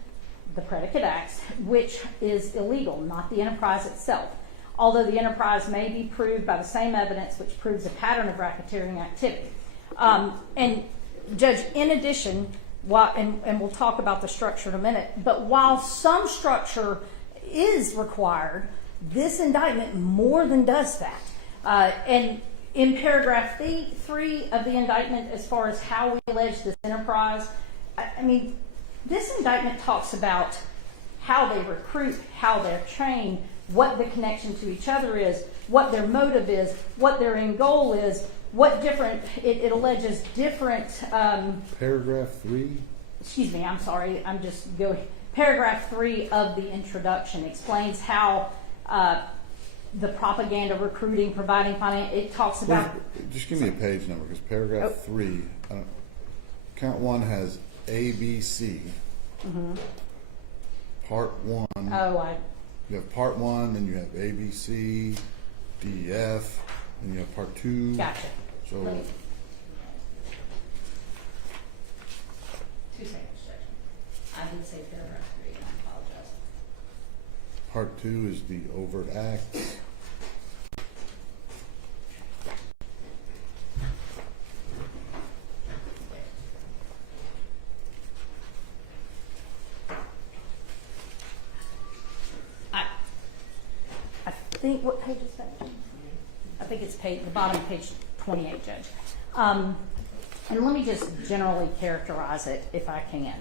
the predicate acts, which is illegal, not the enterprise itself. Although the enterprise may be proved by the same evidence which proves a pattern of racketeering activity. And Judge, in addition, and we'll talk about the structure in a minute, but while some structure is required, this indictment more than does that. And in paragraph 3 of the indictment, as far as how we allege this enterprise, I mean, this indictment talks about how they recruit, how they're trained, what the connection to each other is, what their motive is, what their end goal is, what different, it alleges different... Paragraph 3? Excuse me, I'm sorry, I'm just going... Paragraph 3 of the introduction explains how the propaganda, recruiting, providing finance, it talks about... Just give me a page number, because paragraph 3, count 1 has A, B, C. Mm-hmm. Part 1. You have part 1, then you have A, B, C, D, F, and you have part 2. Gotcha. So, 2 seconds, Judge. I did say paragraph 3, and I apologize. part 2 is the overt acts. I think, what page is that? I think it's the bottom of page 28, Judge. And let me just generally characterize it, if I can.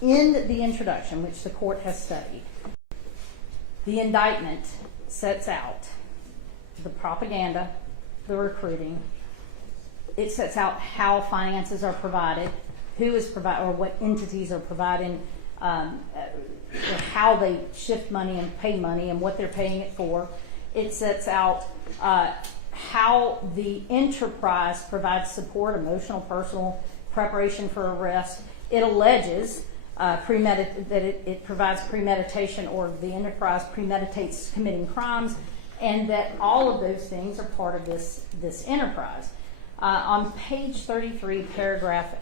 In the introduction, which the court has studied, the indictment sets out the propaganda, the recruiting. It sets out how finances are provided, who is provided, or what entities are providing, or how they shift money and pay money and what they're paying it for. It sets out how the enterprise provides support, emotional, personal, preparation for arrest. It alleges that it provides premeditation, or the enterprise premeditates committing crimes, and that all of those things are part of this enterprise. On page 33, paragraph,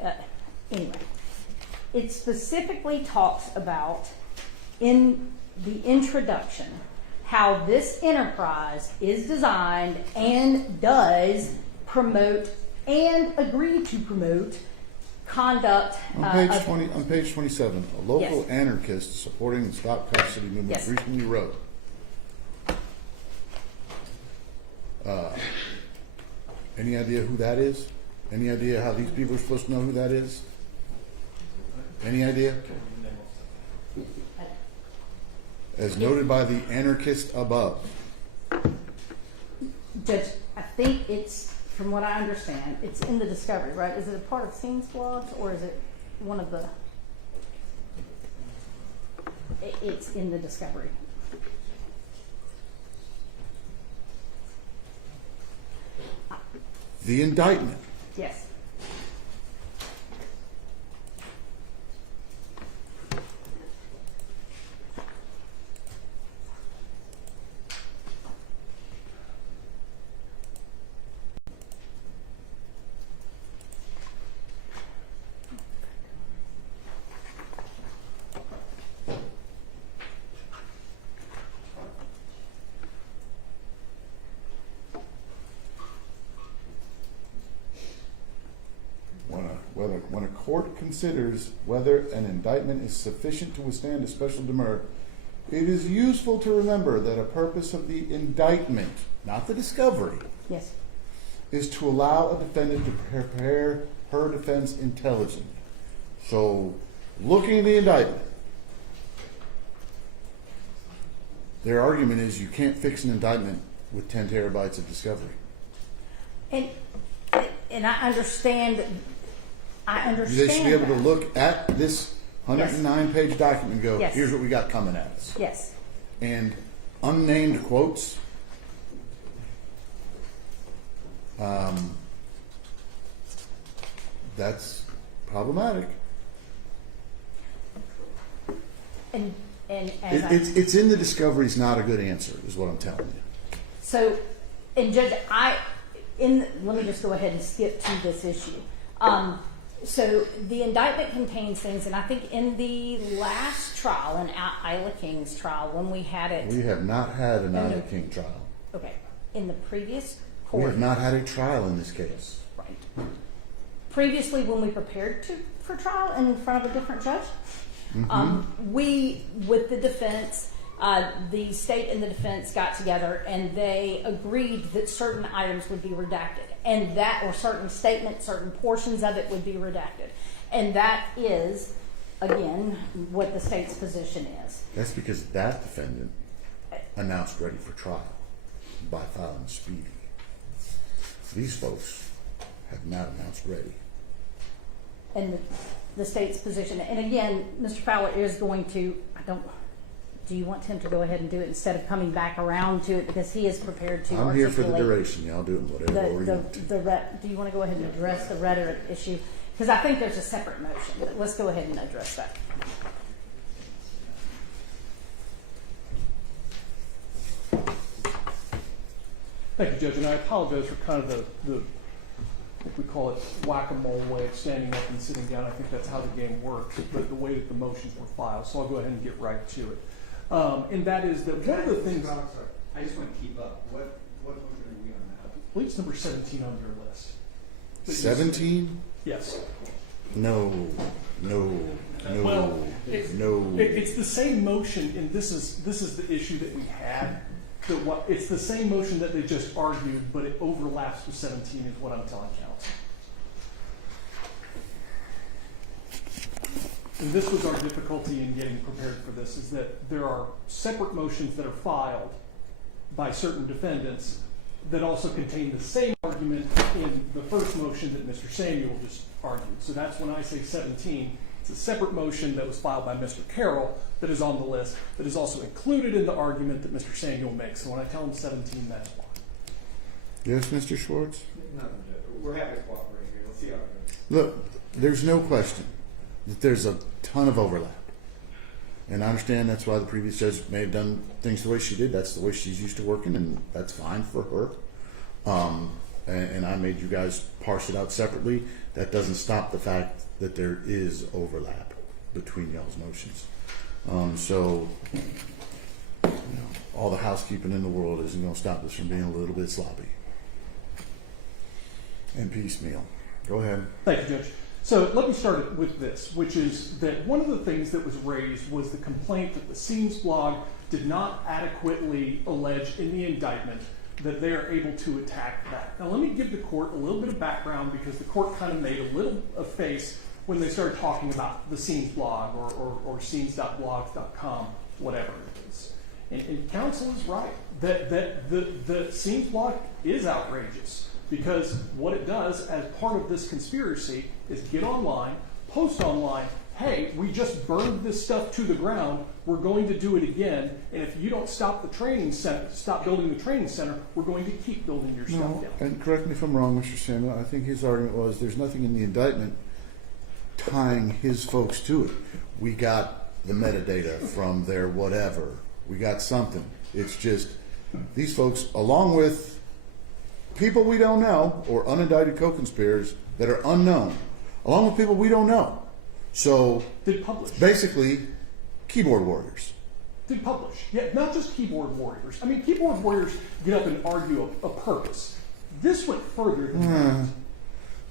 anyway, it specifically talks about, in the introduction, how this enterprise is designed and does promote and agree to promote conduct. On page 27, a local Yes. anarchist supporting the Stop Cop City movement Yes. recently wrote, any idea who that is? Any idea how these people are supposed to know who that is? Any idea? As noted by the anarchist above. Judge, I think it's, from what I understand, it's in the discovery, right? Is it a part of Scenes blogs, or is it one of the... It's in the discovery. the indictment. Yes. When a court considers whether an indictment is sufficient to withstand a special demur, it is useful to remember that a purpose of the indictment, not the discovery, Yes. is to allow a defendant to prepare her defense intelligently. So, looking at the indictment, their argument is you can't fix an indictment with 10 terabytes of discovery. And I understand. They should be able to that. look at this 109-page document and go, Yes. here's what we got coming at us. Yes. And unnamed quotes, that's problematic. And as It's in the discovery's not a good answer, is what I'm telling you. So, and Judge, let me just go ahead and skip to this issue. So the indictment contains things, and I think in the last trial, in Isla King's trial, when we had it. We have not had an Isla King trial. Okay. In the previous We court. have not had a trial in this case. Right. Previously, when we prepared for trial in front of a different judge, we, with the defense, the state and the defense got together and they agreed that certain items would be redacted, and that, or certain statements, certain portions of it would be redacted. And that is, again, what the state's position is. That's because that defendant announced ready for trial by filing speedy. These folks have not announced ready. And the state's position, and again, Mr. Fowler is going to, do you want him to go ahead and do it instead of coming back around to it, because he is prepared to I'm here for the articulate duration. Y'all do whatever order you want to. do you want to go ahead and address the rhetoric issue? Because I think there's a separate motion, but let's go ahead and address that. Thank you, Judge, and I apologize for kind of the what we call it, whack-a-mole way of standing up and sitting down. I think that's how the game works, but the way that the motions were filed. So I'll go ahead and get right to it. And that is that one of the things... I just want to keep up. What motion are we on now? I believe it's number 17 on your list. 17? Yes. No. Well, it's the same motion, and this is the issue that we had. It's the same motion that they just argued, but it overlaps with 17 is what I'm telling counsel. And this was our difficulty in getting prepared for this, is that there are separate motions that are filed by certain defendants that also contain the same argument in the first motion that Mr. Samuel just argued. So that's when I say 17. It's a separate motion that was filed by Mr. Carroll that is on the list, that is also included in the argument that Mr. Samuel makes. So when I tell him 17, that's why. Yes, Mr. Schwartz? No, we're happy to cooperate here. Let's see how it goes. Look, there's no question that there's a ton of overlap. And I understand that's why the previous judge may have done things the way she did. That's the way she's used to working, and that's fine for her. And I made you guys parse it out separately. That doesn't stop the fact that there is overlap between y'all's motions. So, all the housekeeping in the world isn't going to stop us from being a little bit sloppy and piecemeal. Go ahead. Thank you, Judge. So let me start with this, which is that one of the things that was raised was the complaint that the Scenes blog did not adequately allege in the indictment that they are able to attack that. Now let me give the court a little bit of background, because the court kind of made a little face when they started talking about the Scenes blog or scenes.blogs.com, whatever it is. And counsel is right that the Scenes blog is outrageous, because what it does as part of this conspiracy is get online, post online, hey, we just burned this stuff to the ground, we're going to do it again, and if you don't stop the training center, stop building the training center, we're going to keep building your stuff No, down. and correct me if I'm wrong, Mr. Samuel, I think his argument was there's nothing in the indictment tying his folks to it. We got the metadata from their whatever. We got something. It's just these folks, along with people we don't know or unindicted co-conspirators that are unknown, along with people we don't know. So Did publish. basically, keyboard warriors. Did publish. Yeah, not just keyboard warriors. I mean, keyboard warriors get up and argue a purpose. This went further than that.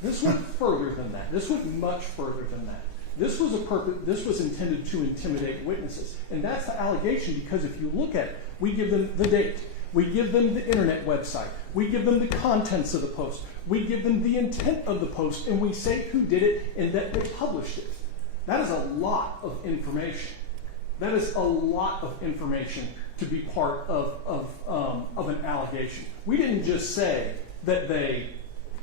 This went further than that. This went much further than that. This was a purpose. This was intended to intimidate witnesses, and that's the allegation. Because if you look at it, we give them the date, we give them the internet website, we give them the contents of the post, we give them the intent of the post, and we say who did it and that they published it. That is a lot of information. That is a lot of information to be part of an allegation. We didn't just say that they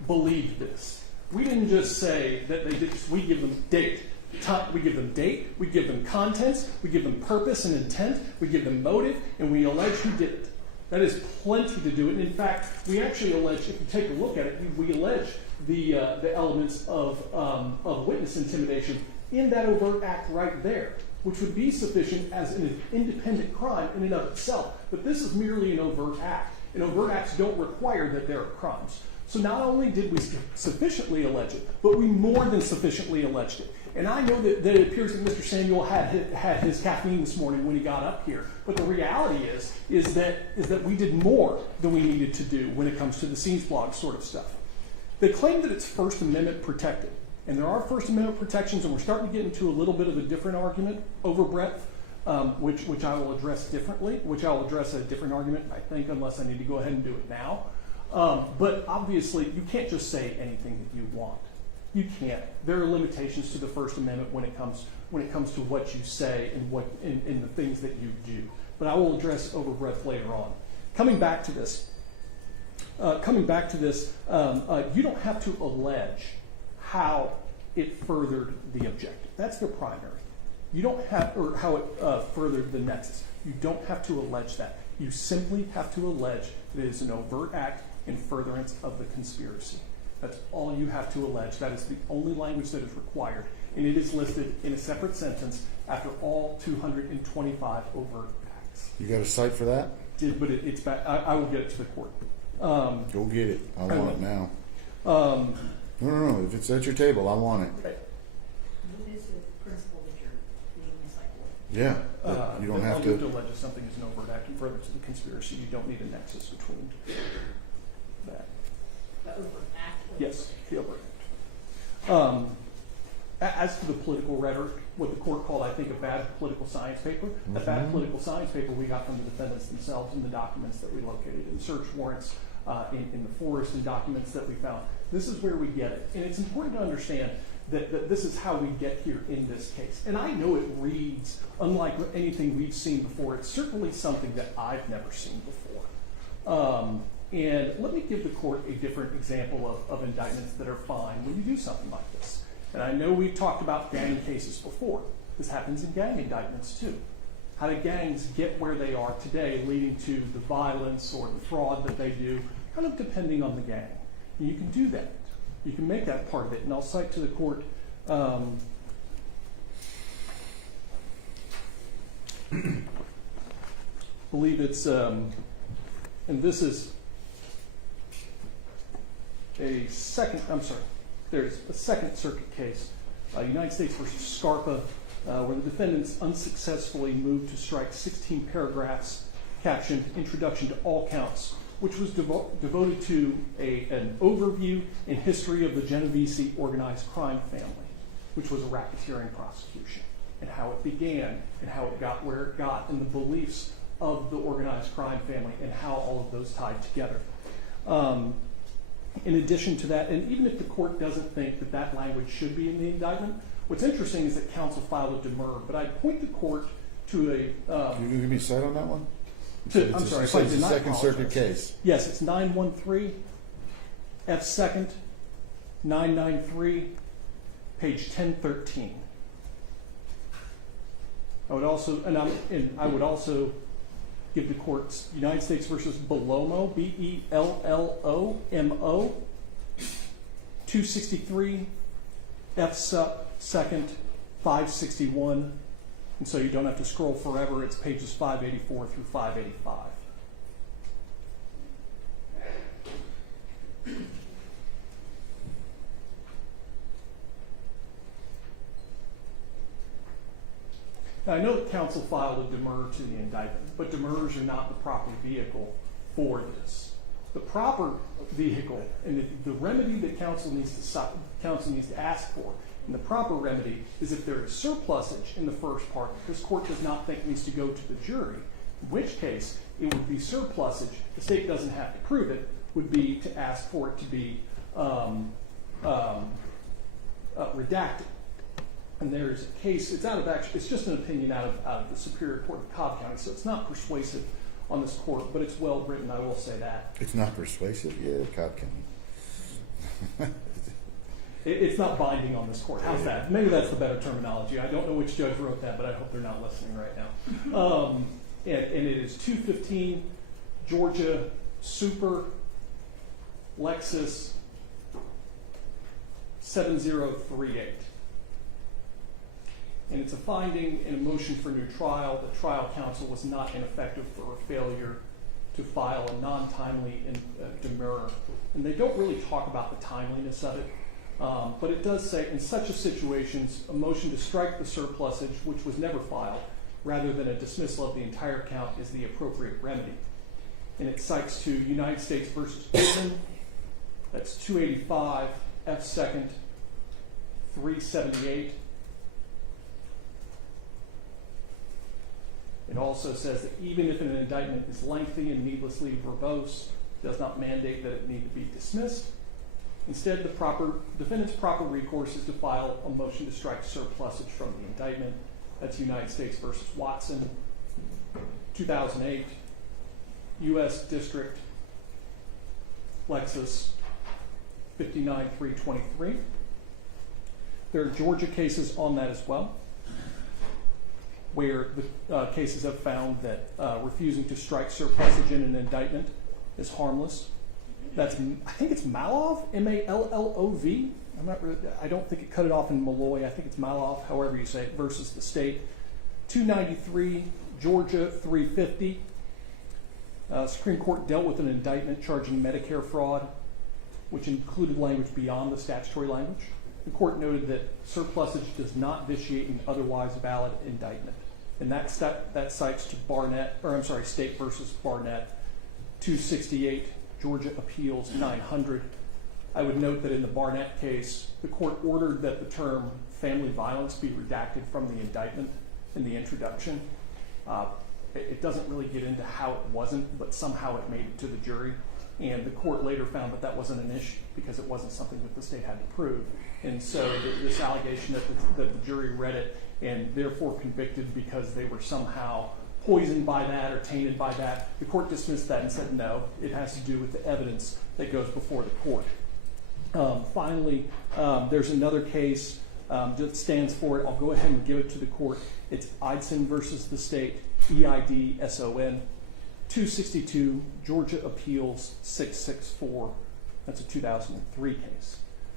believed this. We didn't just say that they did this. We give them date. We give them date. We give them contents. We give them purpose and intent. We give them motive, and we allege who did it. That is plenty to do it. And in fact, we actually allege, if you take a look at it, we allege the elements of witness intimidation in that overt act right there, which would be sufficient as an independent crime in and of itself. But this is merely an overt act, and overt acts don't require that there are crimes. So not only did we sufficiently allege it, but we more than sufficiently alleged it. And I know that it appears that Mr. Samuel had his caffeine this morning when he got up here. But the reality is that we did more than we needed to do when it comes to the scenes blog sort of stuff. They claim that it's First Amendment protected. And there are First Amendment protections, and we're starting to get into a little bit of a different argument over breadth, which I will address differently, which I will address a different argument, I think, unless I need to go ahead and do it now. But obviously, you can't just say anything that you want. You can't. There are limitations to the First Amendment when it comes to what you say and what in the things that you do. But I will address over breadth later on. Coming back to this, you don't have to allege how it furthered the objective. That's the primary. You don't have, or how it furthered the nexus. You don't have to allege that. You simply have to allege that it is an overt act in furtherance of the conspiracy. That's all you have to allege. That is the only language that is required, and it is listed in a separate sentence after all 225 overt acts. You got a cite for that? But it's back. I will get it to the court. Go get it. I want it now. No. If it's at your table, I want it. What is the principle that you're being recycled? Yeah. You don't have to to. allege something is an overt act in furtherance of the conspiracy. You don't need a nexus between that. The overt act? Yes, the overt act. As to the political rhetoric, what the court called, I think, a bad political science paper. That bad political science paper we got from the defendants themselves in the documents that we located, in search warrants, in the forest, and documents that we found. This is where we get it. And it's important to understand that this is how we get here in this case. And I know it reads unlike anything we've seen before. It's certainly something that I've never seen before. And let me give the court a different example of indictments that are fine when you do something like this. And I know we've talked about gang cases before. This happens in gang indictments too. How do gangs get where they are today, leading to the violence or the fraud that they do, kind of depending on the gang. And you can do that. You can make that part of it. And I'll cite to the court believe it's, and this is a second, there's a Second Circuit case, United States versus Scarpa, where the defendants unsuccessfully moved to strike 16 paragraphs captioned Introduction to All Counts, which was devoted to an overview and history of the Genovese organized crime family, which was a racketeering prosecution, and how it began, and how it got where it got, and the beliefs of the organized crime family, and how all of those tied together. In addition to that, and even if the court doesn't think that that language should be in the indictment, what's interesting is that counsel filed a demur, but I'd point the court to a... Can you give me a cite on that one? I'm sorry, if I It's did a not Second Circuit apologize. case. Yes, it's 913 F. 2nd 993, page 1013. I would also, I would also give the courts United States versus Bellomo, Bellomo, 263 F sup 2nd 561, and so you don't have to scroll forever. It's pages 584 through 585. Now, I know that counsel filed a demur to the indictment, but demurs are not the proper vehicle for this. The proper vehicle and the remedy that counsel needs to ask for, and the proper remedy is if there is surplusage in the first part that this court does not think needs to go to the jury, in which case it would be surplusage. The state doesn't have to prove it, would be to ask for it to be redacted. And there's a case, it's just an opinion out of the Superior Court of Cobb County, so it's not persuasive on this court, but it's well written, I will say that. It's not persuasive? Yeah, Cobb County. It's not binding on this court. How's that? Maybe that's the better terminology. I don't know which judge wrote that, but I hope they're not listening right now. And it is 215 Georgia Super Lexus 7038. And it's a finding in a motion for new trial that trial counsel was not ineffective for a failure to file a non-timely demur. And they don't really talk about the timeliness of it, but it does say in such a situations, a motion to strike the surplusage, which was never filed, rather than a dismissal of the entire count is the appropriate remedy. And it cites to United States versus Fulton, that's 285 F 2nd 378. It also says that even if an indictment is lengthy and needlessly verbose, it does not mandate that it need to be dismissed. Instead, the defendant's proper recourse is to file a motion to strike surplusage from the indictment. That's United States versus Watson, 2008, U.S. District, Lexus, 59323. There are Georgia cases on that as well, where the cases have found that refusing to strike surplusage in an indictment is harmless. I think it's Malov, M-A-L-L-O-V. I don't think it cut it off in Malloy. I think it's Malov, however you say it, versus the state. 293, Georgia 350. Supreme Court dealt with an indictment charging Medicare fraud, which included language beyond the statutory language. The court noted that surplusage does not vitiate an otherwise valid indictment. And that cites to State versus Barnett, 268, Georgia Appeals 900. I would note that in the Barnett case, the court ordered that the term family violence be redacted from the indictment in the introduction. It doesn't really get into how it wasn't, but somehow it made it to the jury. And the court later found that that wasn't an issue because it wasn't something that the state had to prove. And so this allegation that the jury read it and therefore convicted because they were somehow poisoned by that or tainted by that, the court dismissed that and said no, it has to do with the evidence that goes before the court. Finally, there's another case that stands for it. I'll go ahead and give it to the court. It's Eidson versus the state, E-I-D-S-O-N, 262, Georgia Appeals 664. That's a 2003 case.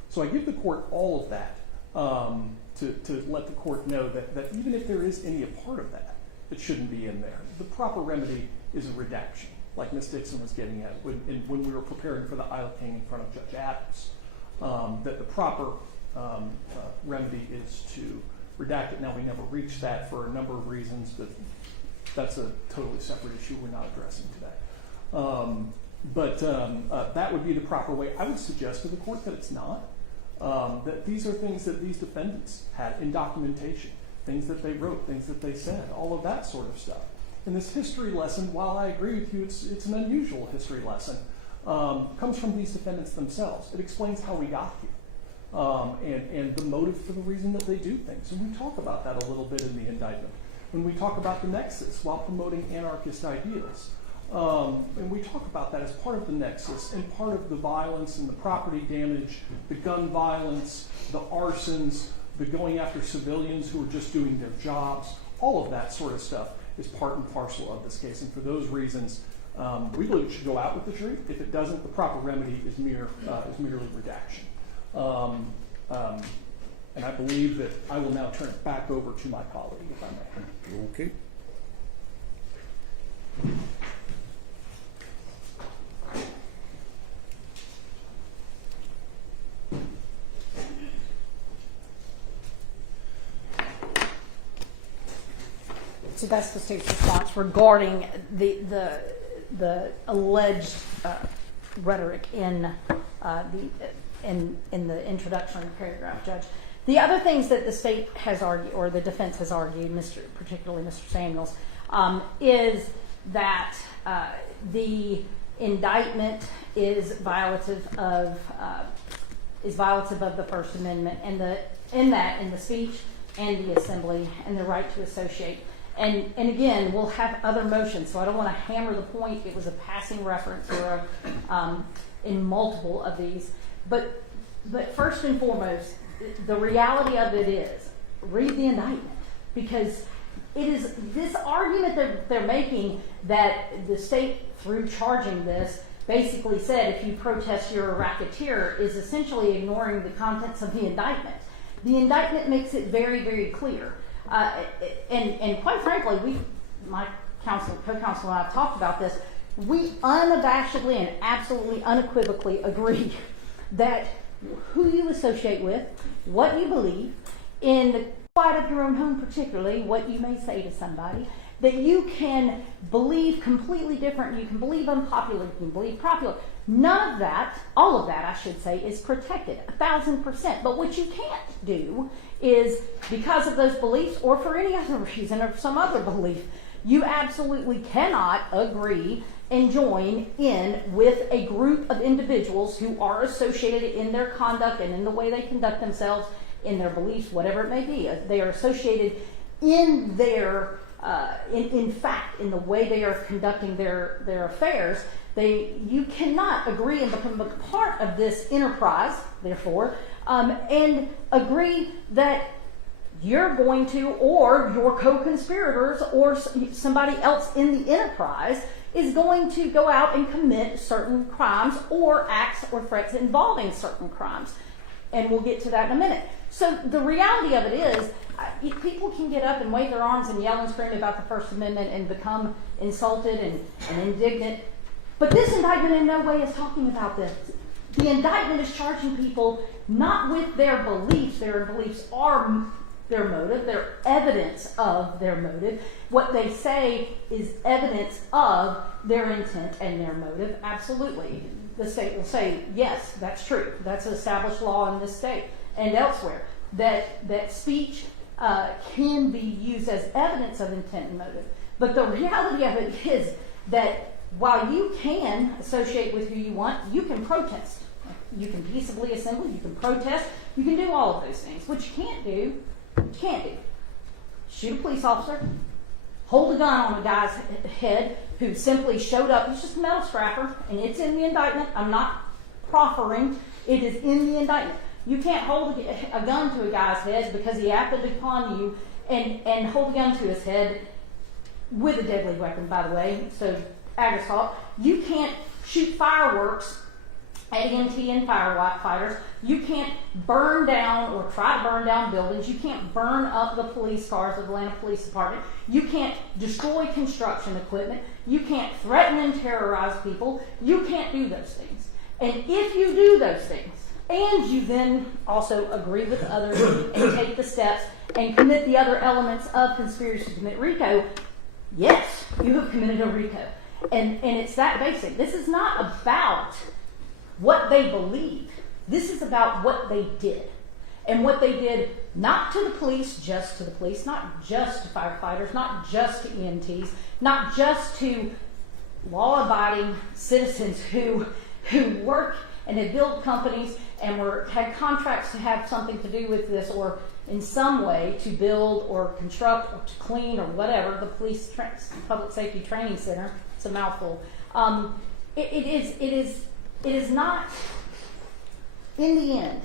So I give the court all of that to let the court know that even if there is any a part of that, it shouldn't be in there. The proper remedy is a redaction, like Ms. Dixon was getting at when we were preparing for the Isle King in front of Judge Adams. That the proper remedy is to redact it. Now, we never reached that for a number of reasons, but that's a totally separate issue we're not addressing today. But that would be the proper way. I would suggest to the court that it's not. That these are things that these defendants had in documentation, things that they wrote, things that they said, all of that sort of stuff. And this history lesson, while I agree with you, it's an unusual history lesson, comes from these defendants themselves. It explains how we got here and the motive for the reason that they do things. And we talk about that a little bit in the indictment. When we talk about the nexus while promoting anarchist ideals. And we talk about that as part of the nexus and part of the violence and the property damage, the gun violence, the arsons, the going after civilians who are just doing their jobs. all of that sort of stuff is part and parcel of this case. And for those reasons, we believe it should go out with the jury. If it doesn't, the proper remedy is merely redaction. And I believe that I will now turn it back over to my colleague, if I may. Okay. So that's the state's response regarding the alleged rhetoric in the introductory paragraph, Judge. The other things that the state has argued, or the defense has argued, particularly Mr. Samuels, is that the indictment is violative of the First Amendment, and in the speech and the assembly and the right to associate. And again, we'll have other motions, so I don't want to hammer the point. It was a passing reference or in multiple of these. But first and foremost, the reality of it is, read the indictment, because it is this argument that they're making that the state, through charging this, basically said if you protest, you're a racketeer, is essentially ignoring the contents of the indictment. The indictment makes it very, very clear. And quite frankly, my co-counsel and I have talked about this. We unabashedly and absolutely unequivocally agree that who you associate with, what you believe, in the quiet of your own home particularly, what you may say to somebody, that you can believe completely different, you can believe unpopular, you can believe popular. None of that, all of that I should say, is protected, 1,000%. But what you can't do is, because of those beliefs or for any other reason or some other belief, you absolutely cannot agree and join in with a group of individuals who are associated in their conduct and in the way they conduct themselves, in their beliefs, whatever it may be. They are associated in their, in fact, in the way they are conducting their affairs. You cannot agree and become a part of this enterprise, therefore, and agree that you're going to, or your co-conspirators, or somebody else in the enterprise is going to go out and commit certain crimes or acts or threats involving certain crimes. And we'll get to that in a minute. So the reality of it is, people can get up and wave their arms and yell and scream about the First Amendment and become insulted and indignant. But this indictment in no way is talking about this. The indictment is charging people not with their beliefs. Their beliefs are their motive. They're evidence of their motive. What they say is evidence of their intent and their motive. Absolutely. The state will say, yes, that's true. That's established law in this state and elsewhere. That speech can be used as evidence of intent and motive. But the reality of it is that while you can associate with who you want, you can protest. You can peaceably assemble, you can protest, you can do all of those things. What you can't do, shoot a police officer, hold a gun on a guy's head who simply showed up. He's just a metal scrapper, and it's in the indictment. I'm not proffering. It is in the indictment. You can't hold a gun to a guy's head because he acted upon you and hold a gun to his head with a deadly weapon, by the way. So, Agastol, you can't shoot fireworks at EMT and firefighters. You can't burn down or try to burn down buildings. You can't burn up the police cars of the Atlanta Police Department. You can't destroy construction equipment. You can't threaten and terrorize people. You can't do those things. And if you do those things, and you then also agree with others and take the steps and commit the other elements of conspiracy to commit RICO, yes, you have committed a RICO. And it's that basic. This is not about what they believe. This is about what they did. And what they did, not to the police, just to the police, not just to firefighters, not just to EMTs, not just to law-abiding citizens who work and have built companies and had contracts to have something to do with this, or in some way to build or construct or to clean or whatever, the police public safety training center. It's a mouthful. It is not, in the end,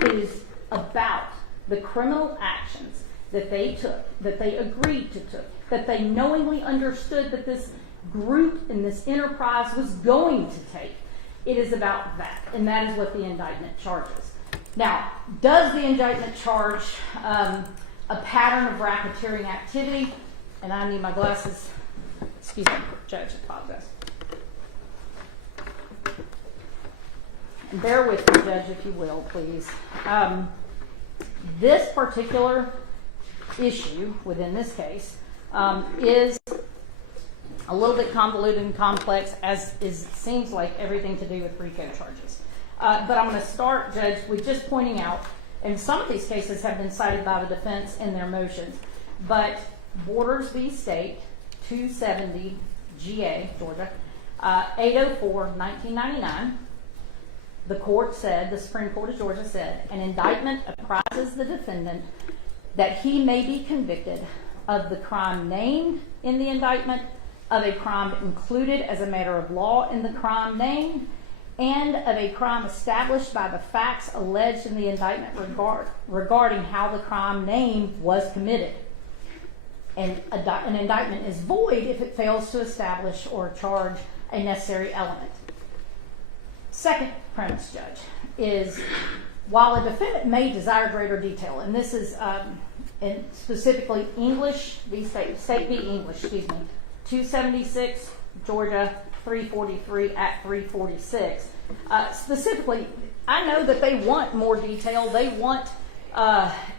it is about the criminal actions that they took, that they agreed to took, that they knowingly understood that this group and this enterprise was going to take. It is about that, and that is what the indictment charges. Now, does the indictment charge a pattern of racketeering activity? And I need my glasses. Excuse me, Judge, apologize. And bear with me, Judge, if you will, please. This particular issue within this case is a little bit convoluted and complex, as seems like everything to do with RICO charges. But I'm going to start, Judge, with just pointing out, and some of these cases have been cited by the defense in their motions, but Borders v. State, 270 GA, Georgia, 804, 1999, the court said, the Supreme Court of Georgia said, an indictment apprises the defendant that he may be convicted of the crime named in the indictment, of a crime included as a matter of law in the crime named, and of a crime established by the facts alleged in the indictment regarding how the crime named was committed. And an indictment is void if it fails to establish or charge a necessary element. Second premise, Judge, is while a defendant may desire greater detail, and this is in specifically English v. State v. English, 276 Georgia 343 at 346. Specifically, I know that they want more detail. They want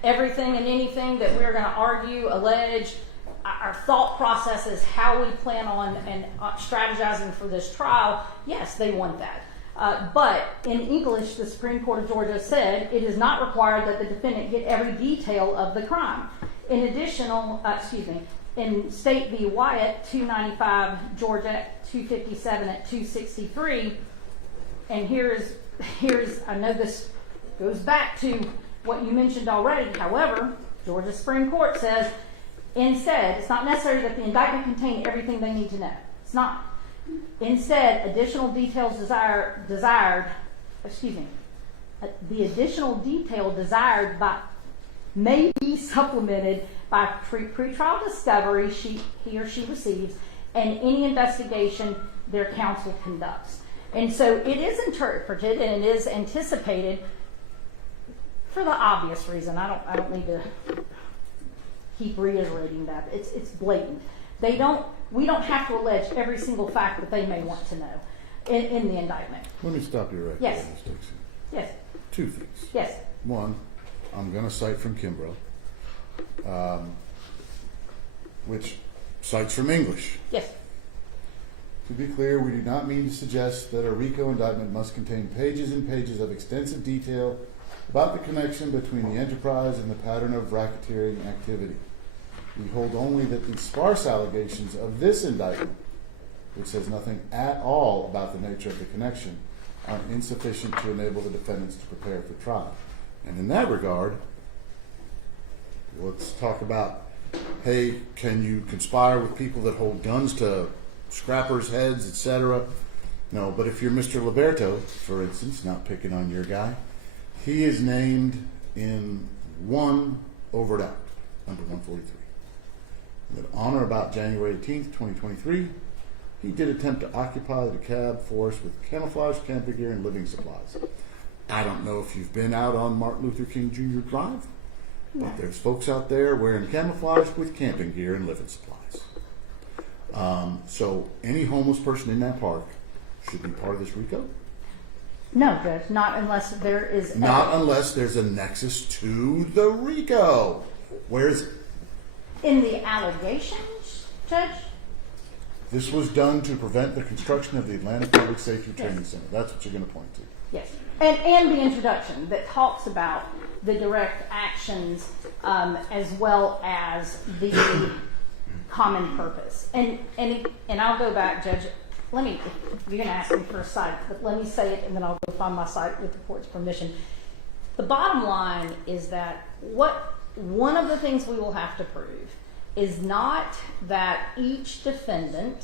everything and anything that we're going to argue, allege, our thought processes, how we plan on and strategizing for this trial. Yes, they want that. But in English, the Supreme Court of Georgia said it is not required that the defendant get every detail of the crime. In in State v. Wyatt, 295 Georgia 257 at 263, and here's I know this goes back to what you mentioned already. However, Georgia Supreme Court says instead it's not necessary that the indictment contain everything they need to know. It's not. Instead, additional details the additional detail desired may be supplemented by pretrial discovery he or she receives and any investigation their counsel conducts. And so it is interpreted and it is anticipated for the obvious reason. I don't need to keep reiterating that. It's blatant. We don't have to allege every single fact that they may want to know in the indictment. Let me stop you right Yes. there, Ms. Dixon. Yes. Two things. Yes. One, I'm going to cite from Kimbrough, which cites from English. Yes. To be clear, we do not mean to suggest that a RICO indictment must contain pages and pages of extensive detail about the connection between the enterprise and the pattern of racketeering activity. We hold only that the sparse allegations of this indictment, which says nothing at all about the nature of the connection, are insufficient to enable the defendants to prepare for trial. And in that regard, let's talk about, hey, can you conspire with people that hold guns to scrappers' heads, etc.? No, but if you're Mr. Liberto, for instance, not picking on your guy, he is named in one overt act under 143. That on or about January 18th, 2023, he did attempt to occupy the DeKalb forest with camouflage, camping gear, and living supplies. I don't know if you've been out on Martin Luther King Jr. Drive, but there's folks out there wearing camouflage with camping gear and living supplies. So any homeless person in that park should be part of this RICO? No, Judge, not unless there is... Not unless there's a nexus to the RICO. Where is it? In the allegations, Judge? This was done to prevent the construction of the Atlanta Public Safety Training Center. That's what you're going to point to. Yes. And the introduction that talks about the direct actions as well as the common purpose. And I'll go back, Judge. You're going to ask me for a cite, but let me say it and then I'll go find my cite with the court's permission. The bottom line is that one of the things we will have to prove is not that each defendant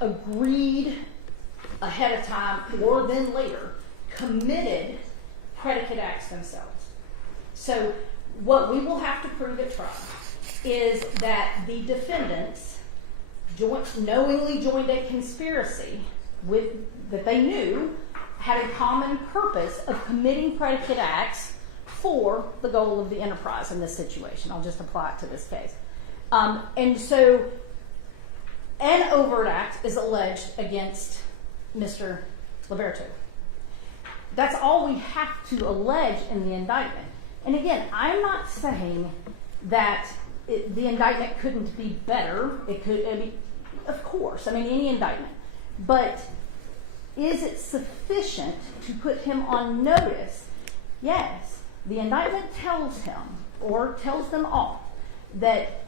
agreed ahead of time or then later committed predicate acts themselves. So what we will have to prove at trial is that the defendants knowingly joined a conspiracy that they knew had a common purpose of committing predicate acts for the goal of the enterprise in this situation. I'll just apply it to this case. And so an overt act is alleged against Mr. Liberto. That's all we have to allege in the indictment. And again, I'm not saying that the indictment couldn't be better. It could, of course, any indictment. But is it sufficient to put him on notice? Yes. The indictment tells him, or tells them all, that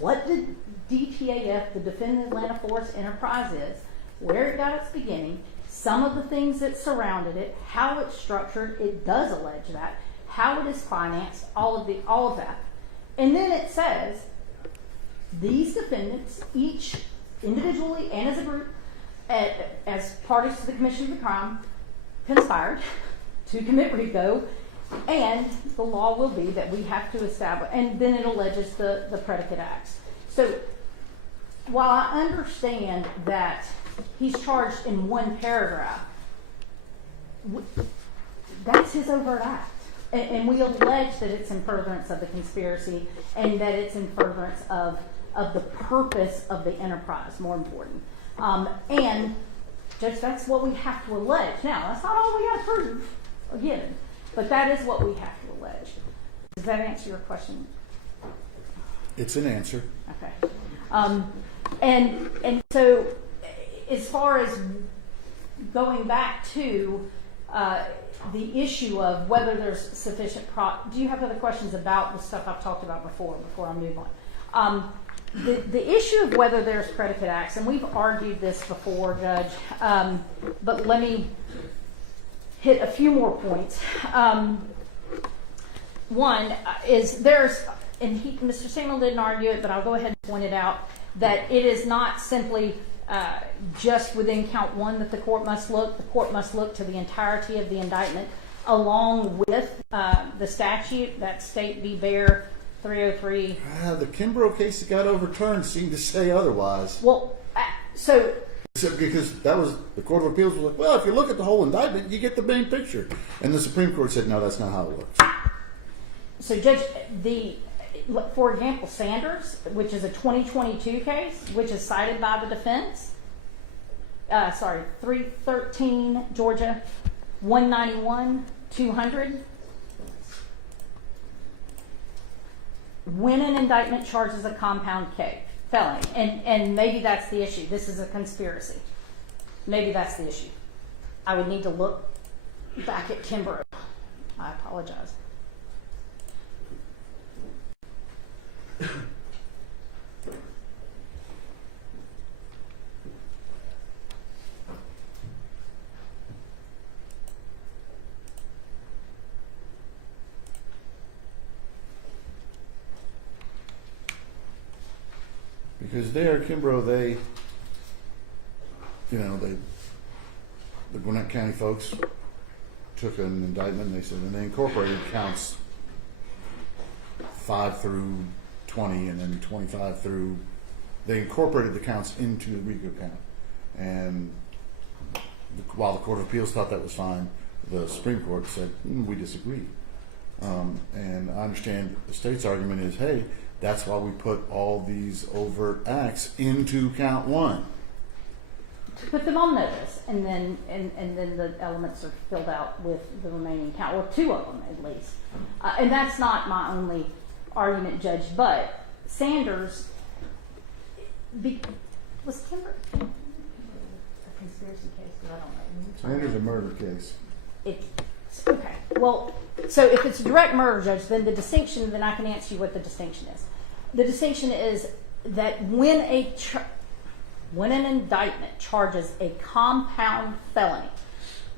what the DTAF, the Defendant Atlanta Forest Enterprise is, where it got its beginning, some of the things that surrounded it, how it's structured, it does allege that, how it is financed, all of that. And then it says, these defendants, each individually and as a group, as parties to the commission of the crime, conspired to commit RICO, and the law will be that we have to establish, and then it alleges the predicate acts. So while I understand that he's charged in one paragraph, that's his overt act. And we allege that it's in furtherance of the conspiracy and that it's in furtherance of the purpose of the enterprise, more important. And Judge, that's what we have to allege. Now, that's not all we got to prove, again, but that is what we have to allege. Does that answer your question? It's an answer. Okay. And so, as far as going back to the issue of whether there's sufficient do you have other questions about the stuff I've talked about before I move on? The issue of whether there's predicate acts, and we've argued this before, Judge, but let me hit a few more points. One is Mr. Samuel didn't argue it, but I'll go ahead and point it out, that it is not simply just within count one that the court must look. The court must look to the entirety of the indictment along with the statute, that State v. Bear 303. The Kimbrough case that got overturned seemed to say otherwise. Well, because that was, the Court of Appeals was like, well, if you look at the whole indictment, you get the main picture. And the Supreme Court said, no, that's not how it works. So, Judge, for example, Sanders, which is a 2022 case, which is cited by the defense, 313 Georgia 191 200. When an indictment charges a compound felony, and maybe that's the issue. This is a conspiracy. Maybe that's the issue. I would need to look back at Kimbrough. I apologize. Because there, Kimbrough, the Gwinnett County folks took an indictment, they said, and they incorporated counts 5 through 20 and then 25 through, they incorporated the counts into the RICO count. And while the Court of Appeals thought that was fine, the Supreme Court said, we disagree. And I understand the state's argument is, hey, that's why we put all these overt acts into count one. To put them on notice, and then the elements are filled out with the remaining count, or two of them at least. And that's not my only argument, Judge, but Sanders, was Kimber a conspiracy case? I don't know. Sanders a murder case. Okay. Well, so if it's a direct murder, Judge, then the distinction, then I can answer you what the distinction is. The distinction is that when an indictment charges a compound felony,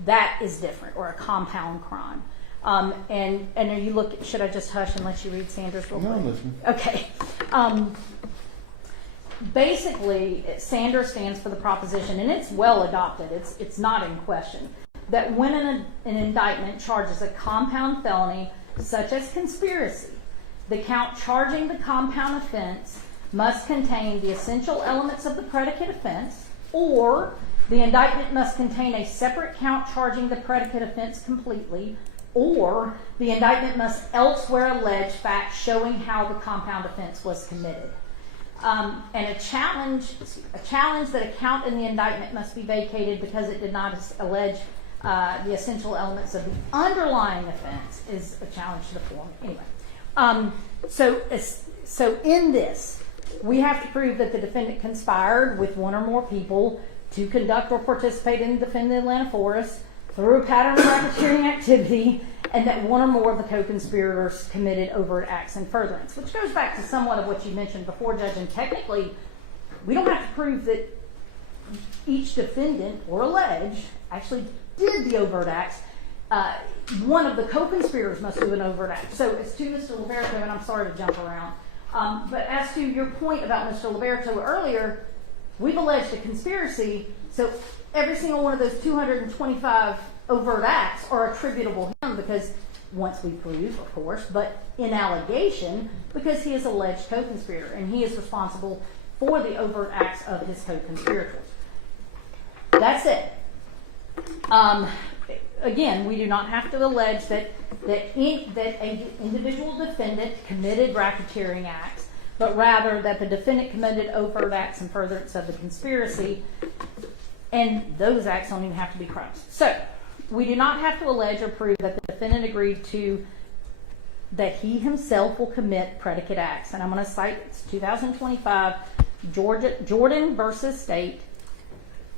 that is different, or a compound crime. And are you should I just hush and let you read Sanders real quick? No, I'm listening. Okay. Basically, Sanders stands for the proposition, and it's well adopted. It's not in question, that when an indictment charges a compound felony, such as conspiracy, the count charging the compound offense must contain the essential elements of the predicate offense, or the indictment must contain a separate count charging the predicate offense completely, or the indictment must elsewhere allege facts showing how the compound offense was committed. And a challenge that a count in the indictment must be vacated because it did not allege the essential elements of the underlying offense is a challenge to the form. Anyway, so in this, we have to prove that the defendant conspired with one or more people to conduct or participate in the defendant Atlanta Forest through a pattern of racketeering activity, and that one or more of the co-conspirators committed overt acts in furtherance, which goes back to somewhat of what you mentioned before, Judge, and technically, we don't have to prove that each defendant or allege actually did the overt acts. One of the co-conspirators must do an overt act. So it's to Mr. Liberto, and I'm sorry to jump around, but as to your point about Mr. Liberto earlier, we've alleged a conspiracy, so every single one of those 225 overt acts are attributable to him because once we prove, of course, but in allegation, because he is alleged co-conspirator and he is responsible for the overt acts of his co-conspirators. That's it. Again, we do not have to allege that an individual defendant committed racketeering acts, but rather that the defendant committed overt acts in furtherance of the conspiracy, and those acts don't even have to be crimes. So, we do not have to allege or prove that the defendant agreed to that he himself will commit predicate acts. And I'm going to cite, it's 2025, Jordan versus State,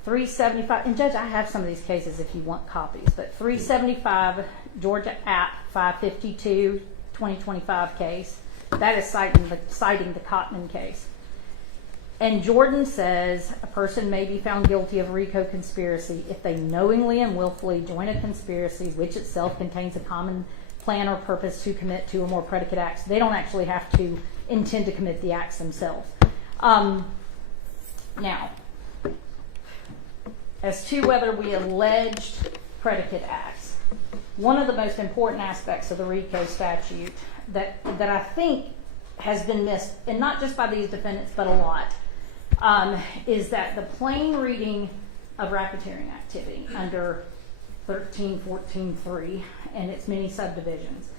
375, and Judge, I have some of these cases if you want copies, but 375, Georgia App 552, 2025 case. That is citing the Cotman case. And Jordan says a person may be found guilty of RICO conspiracy if they knowingly and willfully join a conspiracy which itself contains a common plan or purpose to commit two or more predicate acts. They don't actually have to intend to commit the acts themselves. Now, as to whether we alleged predicate acts, one of the most important aspects of the RICO statute that I think has been missed, and not just by these defendants, but a lot, is that the plain reading of racketeering activity under 1314.3 and its many subdivisions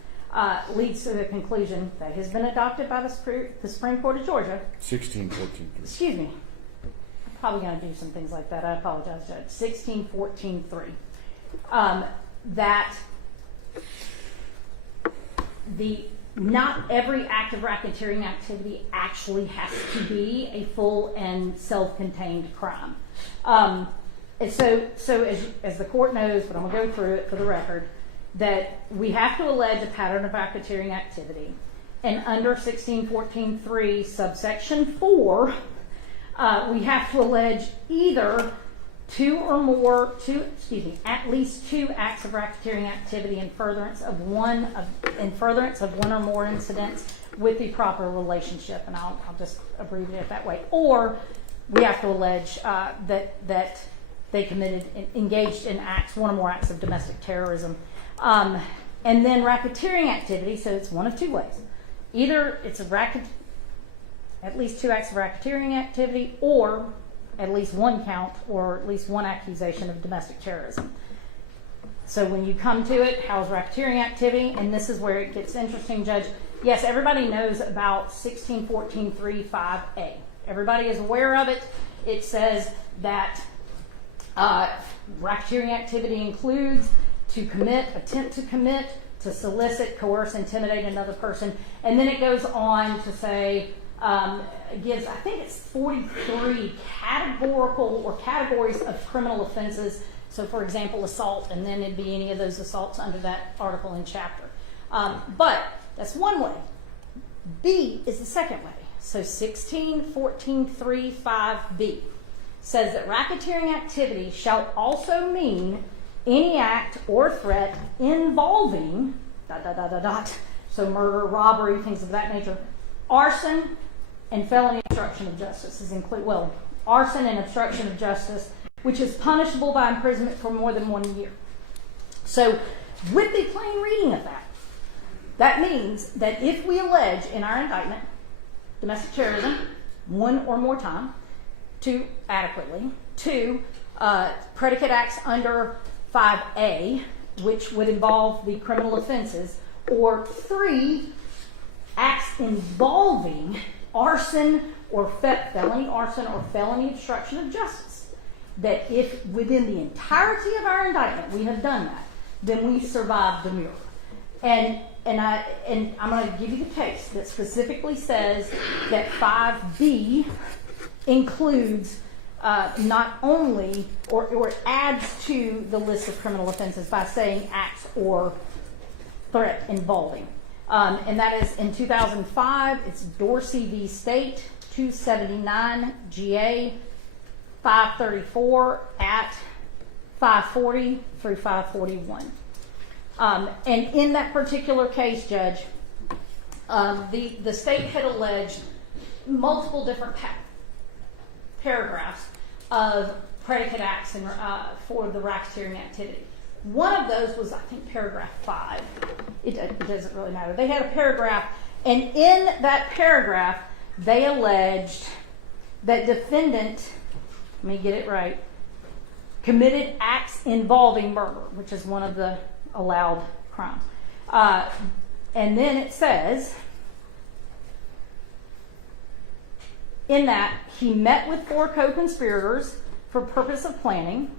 leads to the conclusion that has been adopted by the Supreme Court of Georgia. 1614.3. Excuse me. I'm probably going to do some things like that. I apologize, Judge. 1614.3. That not every act of racketeering activity actually has to be a full and self-contained crime. And so as the court knows, but I'm going to go through it for the record, that we have to allege a pattern of racketeering activity. And under 1614.3, subsection 4, we have to allege either at least two acts of racketeering activity in furtherance of one or more incidents with the proper relationship, and I'll just abbreviate it that way. Or we have to allege that they engaged in one or more acts of domestic terrorism, and then racketeering activity. So it's one of two ways: either it's at least two acts of racketeering activity, or at least one count or at least one accusation of domestic terrorism. So when you come to it, how's racketeering activity? And this is where it gets interesting, Judge. Yes, everybody knows about 1614.3.5a. Everybody is aware of it. It says that racketeering activity includes to commit, attempt to commit, to solicit, coerce, intimidate another person. And then it goes on to say, gives, I think it's 43 categorical or categories of criminal offenses. So, for example, assault, and then it'd be any of those assaults under that article and chapter. But that's one way. B is the second way. So 1614.3.5b says that racketeering activity shall also mean any act or threat involving ... So murder, robbery, things of that nature, arson, and felony obstruction of justice is arson and obstruction of justice, which is punishable by imprisonment for more than 1 year. So with the plain reading of that, that means that if we allege in our indictment domestic terrorism one or more time, 2, adequately, 2, predicate acts under 5A, which would involve the criminal offenses, or 3, acts involving arson or felony arson or felony obstruction of justice, that if within the entirety of our indictment we have done that, then we survive demurrer. And I'm going to give you the case that specifically says that 5B includes not only, or adds to the list of criminal offenses by saying acts or threat involving. And that is in 2005, it's Dorsey v. State, 279 GA 534 at 540 through 541. And in that particular case, Judge, the state had alleged multiple different paragraphs of predicate acts for the racketeering activity. One of those was, I think, paragraph 5. It doesn't really matter. They had a paragraph, and in that paragraph, they alleged that defendant, let me get it right, committed acts involving murder, which is one of the allowed crimes. And then it says, in that he met with 4 co-conspirators for purpose of planning,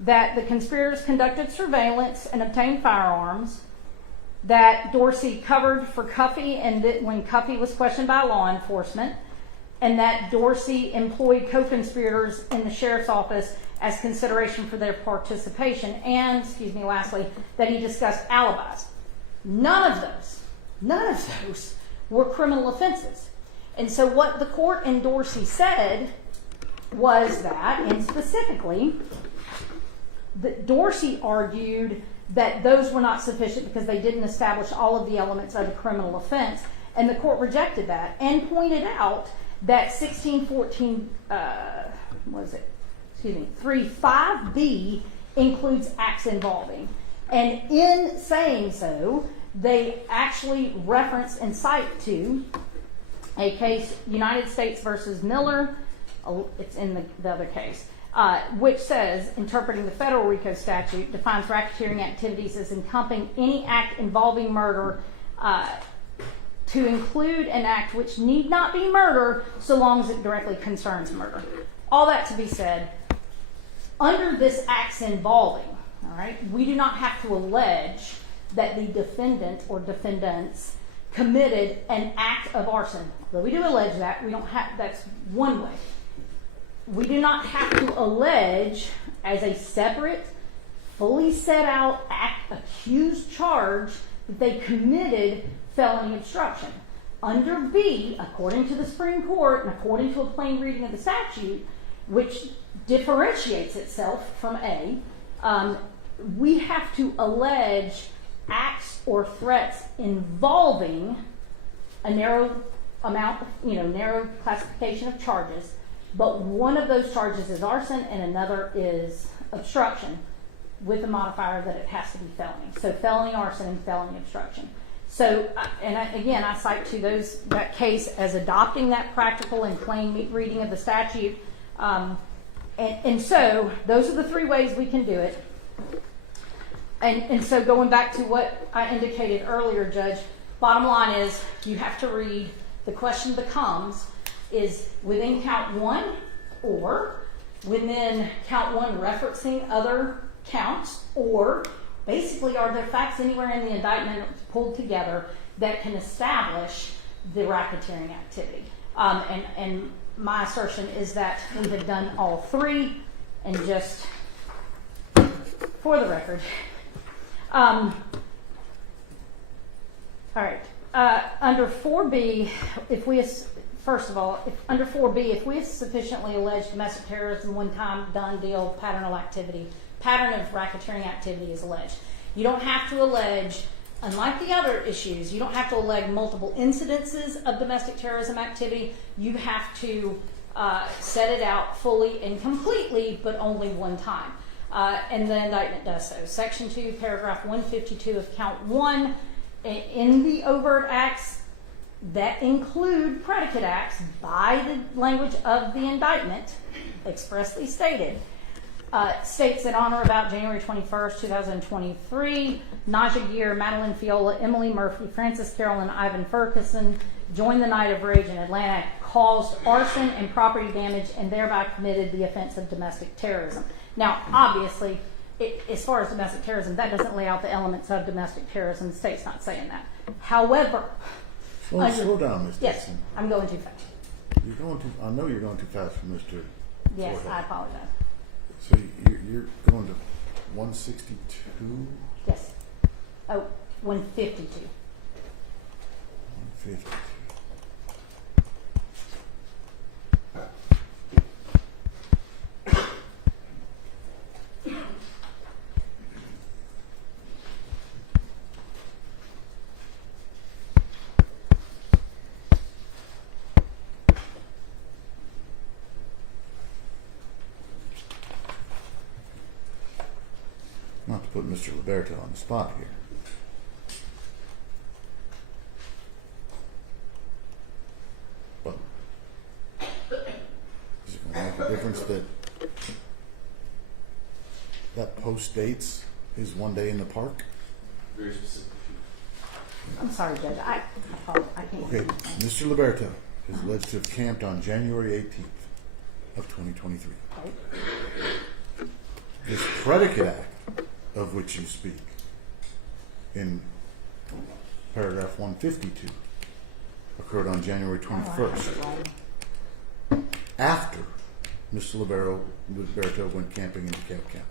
that the conspirators conducted surveillance and obtained firearms, that Dorsey covered for Cuffey and that when Cuffey was questioned by law enforcement, and that Dorsey employed co-conspirators in the sheriff's office as consideration for their participation, and, lastly, that he discussed alibis. None of those were criminal offenses. And so what the court in Dorsey said was that, and specifically, that Dorsey argued that those were not sufficient because they didn't establish all of the elements of a criminal offense, and the court rejected that and pointed out that 1614, 3.5b includes acts involving. And in saying so, they actually reference and cite to a case, United States versus Miller, it's in the other case, which says, interpreting the federal RICO statute, defines racketeering activities as encompassing any act involving murder to include an act which need not be murder so long as it directly concerns murder. All that to be said, under this acts involving, all right, we do not have to allege that the defendant or defendants committed an act of arson. Though we do allege that, we don't have, that's one way. We do not have to allege as a separate, fully set out accused charge that they committed felony obstruction. Under B, according to the Supreme Court and according to a plain reading of the statute, which differentiates itself from A, we have to allege acts or threats involving a narrow amount, narrow classification of charges, but one of those charges is arson and another is obstruction, with the modifier that it has to be felony. So felony arson and felony obstruction. So, again, I cite to that case as adopting that practical and plain reading of the statute. And so those are the 3 ways we can do it. And so going back to what I indicated earlier, Judge, bottom line is you have to read, the question becomes, is within count 1 or within count 1 referencing other counts, or basically are there facts anywhere in the indictment pulled together that can establish the racketeering activity? And my assertion is that we have done all 3, and just for the record. All right. Under 4B, under 4B, if we have sufficiently alleged domestic terrorism, one-time, done deal, pattern of racketeering activity is alleged. You don't have to allege, unlike the other issues, you don't have to allege multiple incidences of domestic terrorism activity. You have to set it out fully and completely, but only one time. And the indictment does so. Section 2, paragraph 152 of count 1, in the overt acts that include predicate acts by the language of the indictment, expressly stated, states that on or about January 21st, 2023, Naja Gear, Madeline Fiola, Emily Murphy, Francis Carroll, and Ivan Ferguson joined the Night of Rage in Atlanta, caused arson and property damage, and thereby committed the offense of domestic terrorism. Now, obviously, as far as domestic terrorism, that doesn't lay out the elements of domestic terrorism. The state's not saying that. However, Slow down, Ms. yes, Dixon. I'm going too fast. You're going too. I know you're going too fast for Mr. Yes, Forehead. I apologize. So you're going to 162, Yes. Oh, 152. 150. Not to put Mr. Liberto on the spot here. But is it going to make a difference that that post dates his one day in the park? Very specific. I'm sorry, Judge. I apologize. I can't. Okay, Mr. Liberto is alleged to have camped on January 18th of 2023. Right. This predicate act of which you speak in paragraph 152 occurred on January Oh, I have 21st it wrong. after Mr. Liberto went camping in DeKalb County.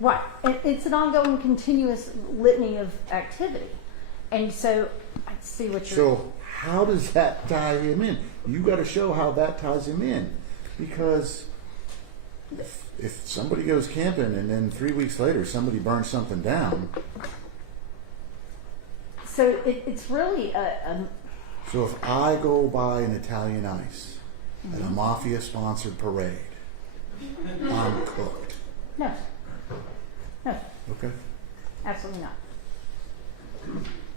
Right. It's an ongoing, continuous litany of activity. And so I see what you're... So how does that tie him in? You got to show how that ties him in, because if somebody goes camping and then 3 weeks later somebody burns something down, So it's really so if I go by an Italian Ice at a mafia-sponsored parade, I'm cooked. no. No, Okay. absolutely not.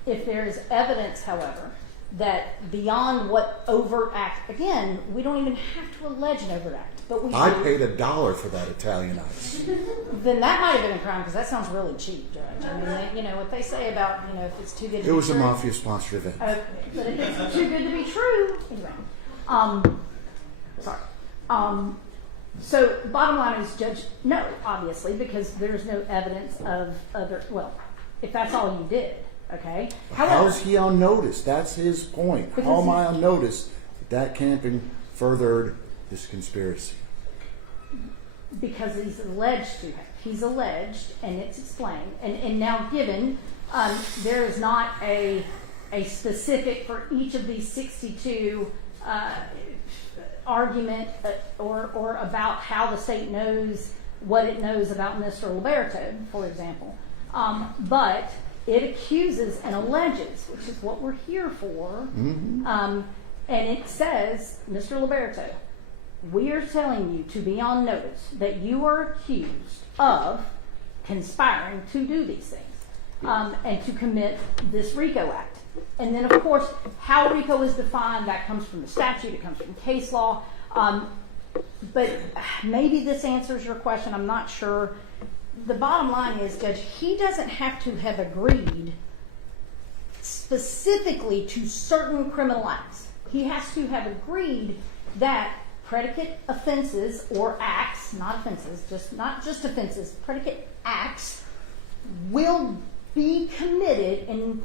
If there is evidence, however, that beyond what overt act, again, we don't even have to allege an overt act, but we I do, paid $1 for that Italian Ice. then that might have been a crime, because that sounds really cheap, Judge. I mean, what they say about, if it's too good to It be was a true. mafia-sponsored event. Okay, but if it's too good to be true, anyway. Sorry. So bottom line is, Judge, no, obviously, because there's no evidence of other, well, if that's all you did, okay? How's he on notice? That's his point. Because How am I on notice that camping furthered this conspiracy? Because he's alleged to have. He's alleged, and it's explained. And now given, there is not a specific for each of these 62 argument or about how the state knows what it knows about Mr. Liberto, for example. But it accuses and alleges, which is what we're here for. And it says, Mr. Liberto, we are telling you to be on notice that you are accused of conspiring to do these things and to commit this RICO Act. And then, of course, how RICO is defined, that comes from the statute, it comes from case law. But maybe this answers your question, I'm not sure. The bottom line is, Judge, he doesn't have to have agreed specifically to certain criminal acts. He has to have agreed that predicate offenses or acts, not offenses, not just offenses, predicate acts will be committed, and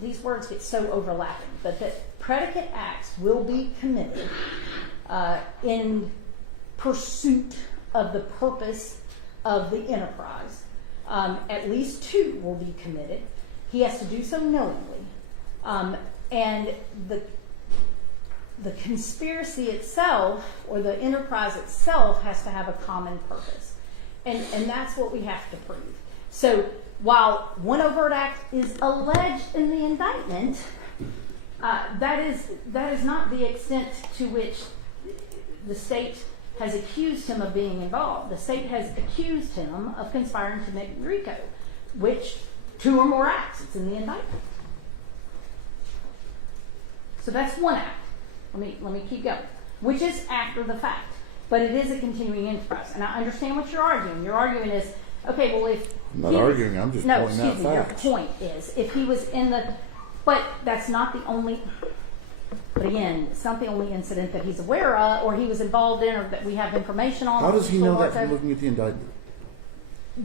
these words get so overlapping, but that predicate acts will be committed in pursuit of the purpose of the enterprise. At least 2 will be committed. He has to do so knowingly. And the conspiracy itself, or the enterprise itself, has to have a common purpose. And that's what we have to prove. So while one overt act is alleged in the indictment, that is not the extent to which the state has accused him of being involved. The state has accused him of conspiring to commit RICO, which 2 or more acts. It's in the indictment. So that's one act. Let me keep going. Which is after the fact, but it is a continuing enterprise. And I understand what you're arguing. Your argument is, okay, well, if I'm not arguing. I'm just pointing out facts. Your point is, if he was in the, but that's not the only. But again, it's not the only incident that he's aware of, or he was involved in, or that we have information on. How does he know that from looking at the indictment?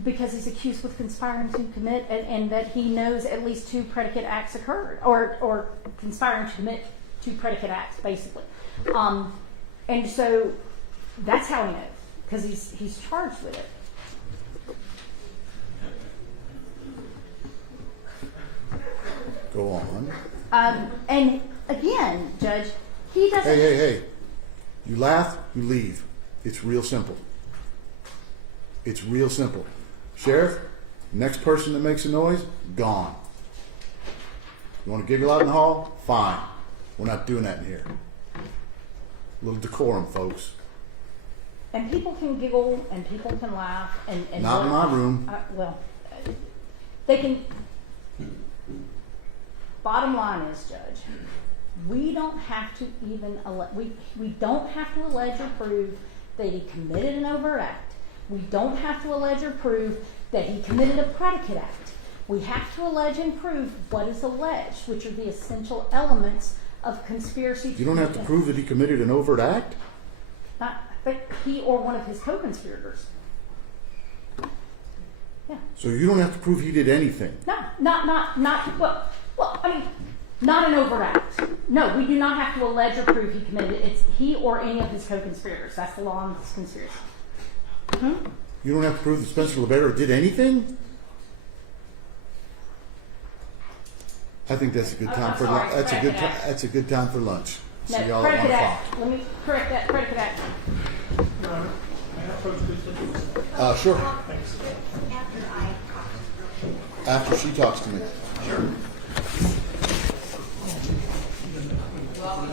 Because he's accused with conspiring to commit, and that he knows at least 2 predicate acts occurred, or conspiring to commit 2 predicate acts, basically. And so that's how he knows, because he's charged with it. Go on. And again, Judge, he doesn't. Hey. You laugh, you leave. It's real simple. It's real simple. Sheriff, next person that makes a noise, gone. You want to giggle out in the hall? Fine. We're not doing that in here. A little decorum, folks. And people can giggle and people can laugh and Not in my room. They can. Bottom line is, Judge, we don't have to even we don't have to allege or prove that he committed an overt act. We don't have to allege or prove that he committed a predicate act. We have to allege and prove what is alleged, which are the essential elements of conspiracy. You don't have to prove that he committed an overt act? Not that he or one of his co-conspirators. Yeah. So you don't have to prove he did anything? No, well, I mean, not an overt act. No, we do not have to allege or prove he committed it. It's he or any of his co-conspirators. That's the law on this conspiracy. You don't have to prove that Spencer Libera did anything? I think that's a good time for lunch. That's a good time for lunch. No, See y'all at 1 predicate o'clock. act. Let me correct that. Predicate act. Sure. Thanks. After she talks to me. Sure. Well,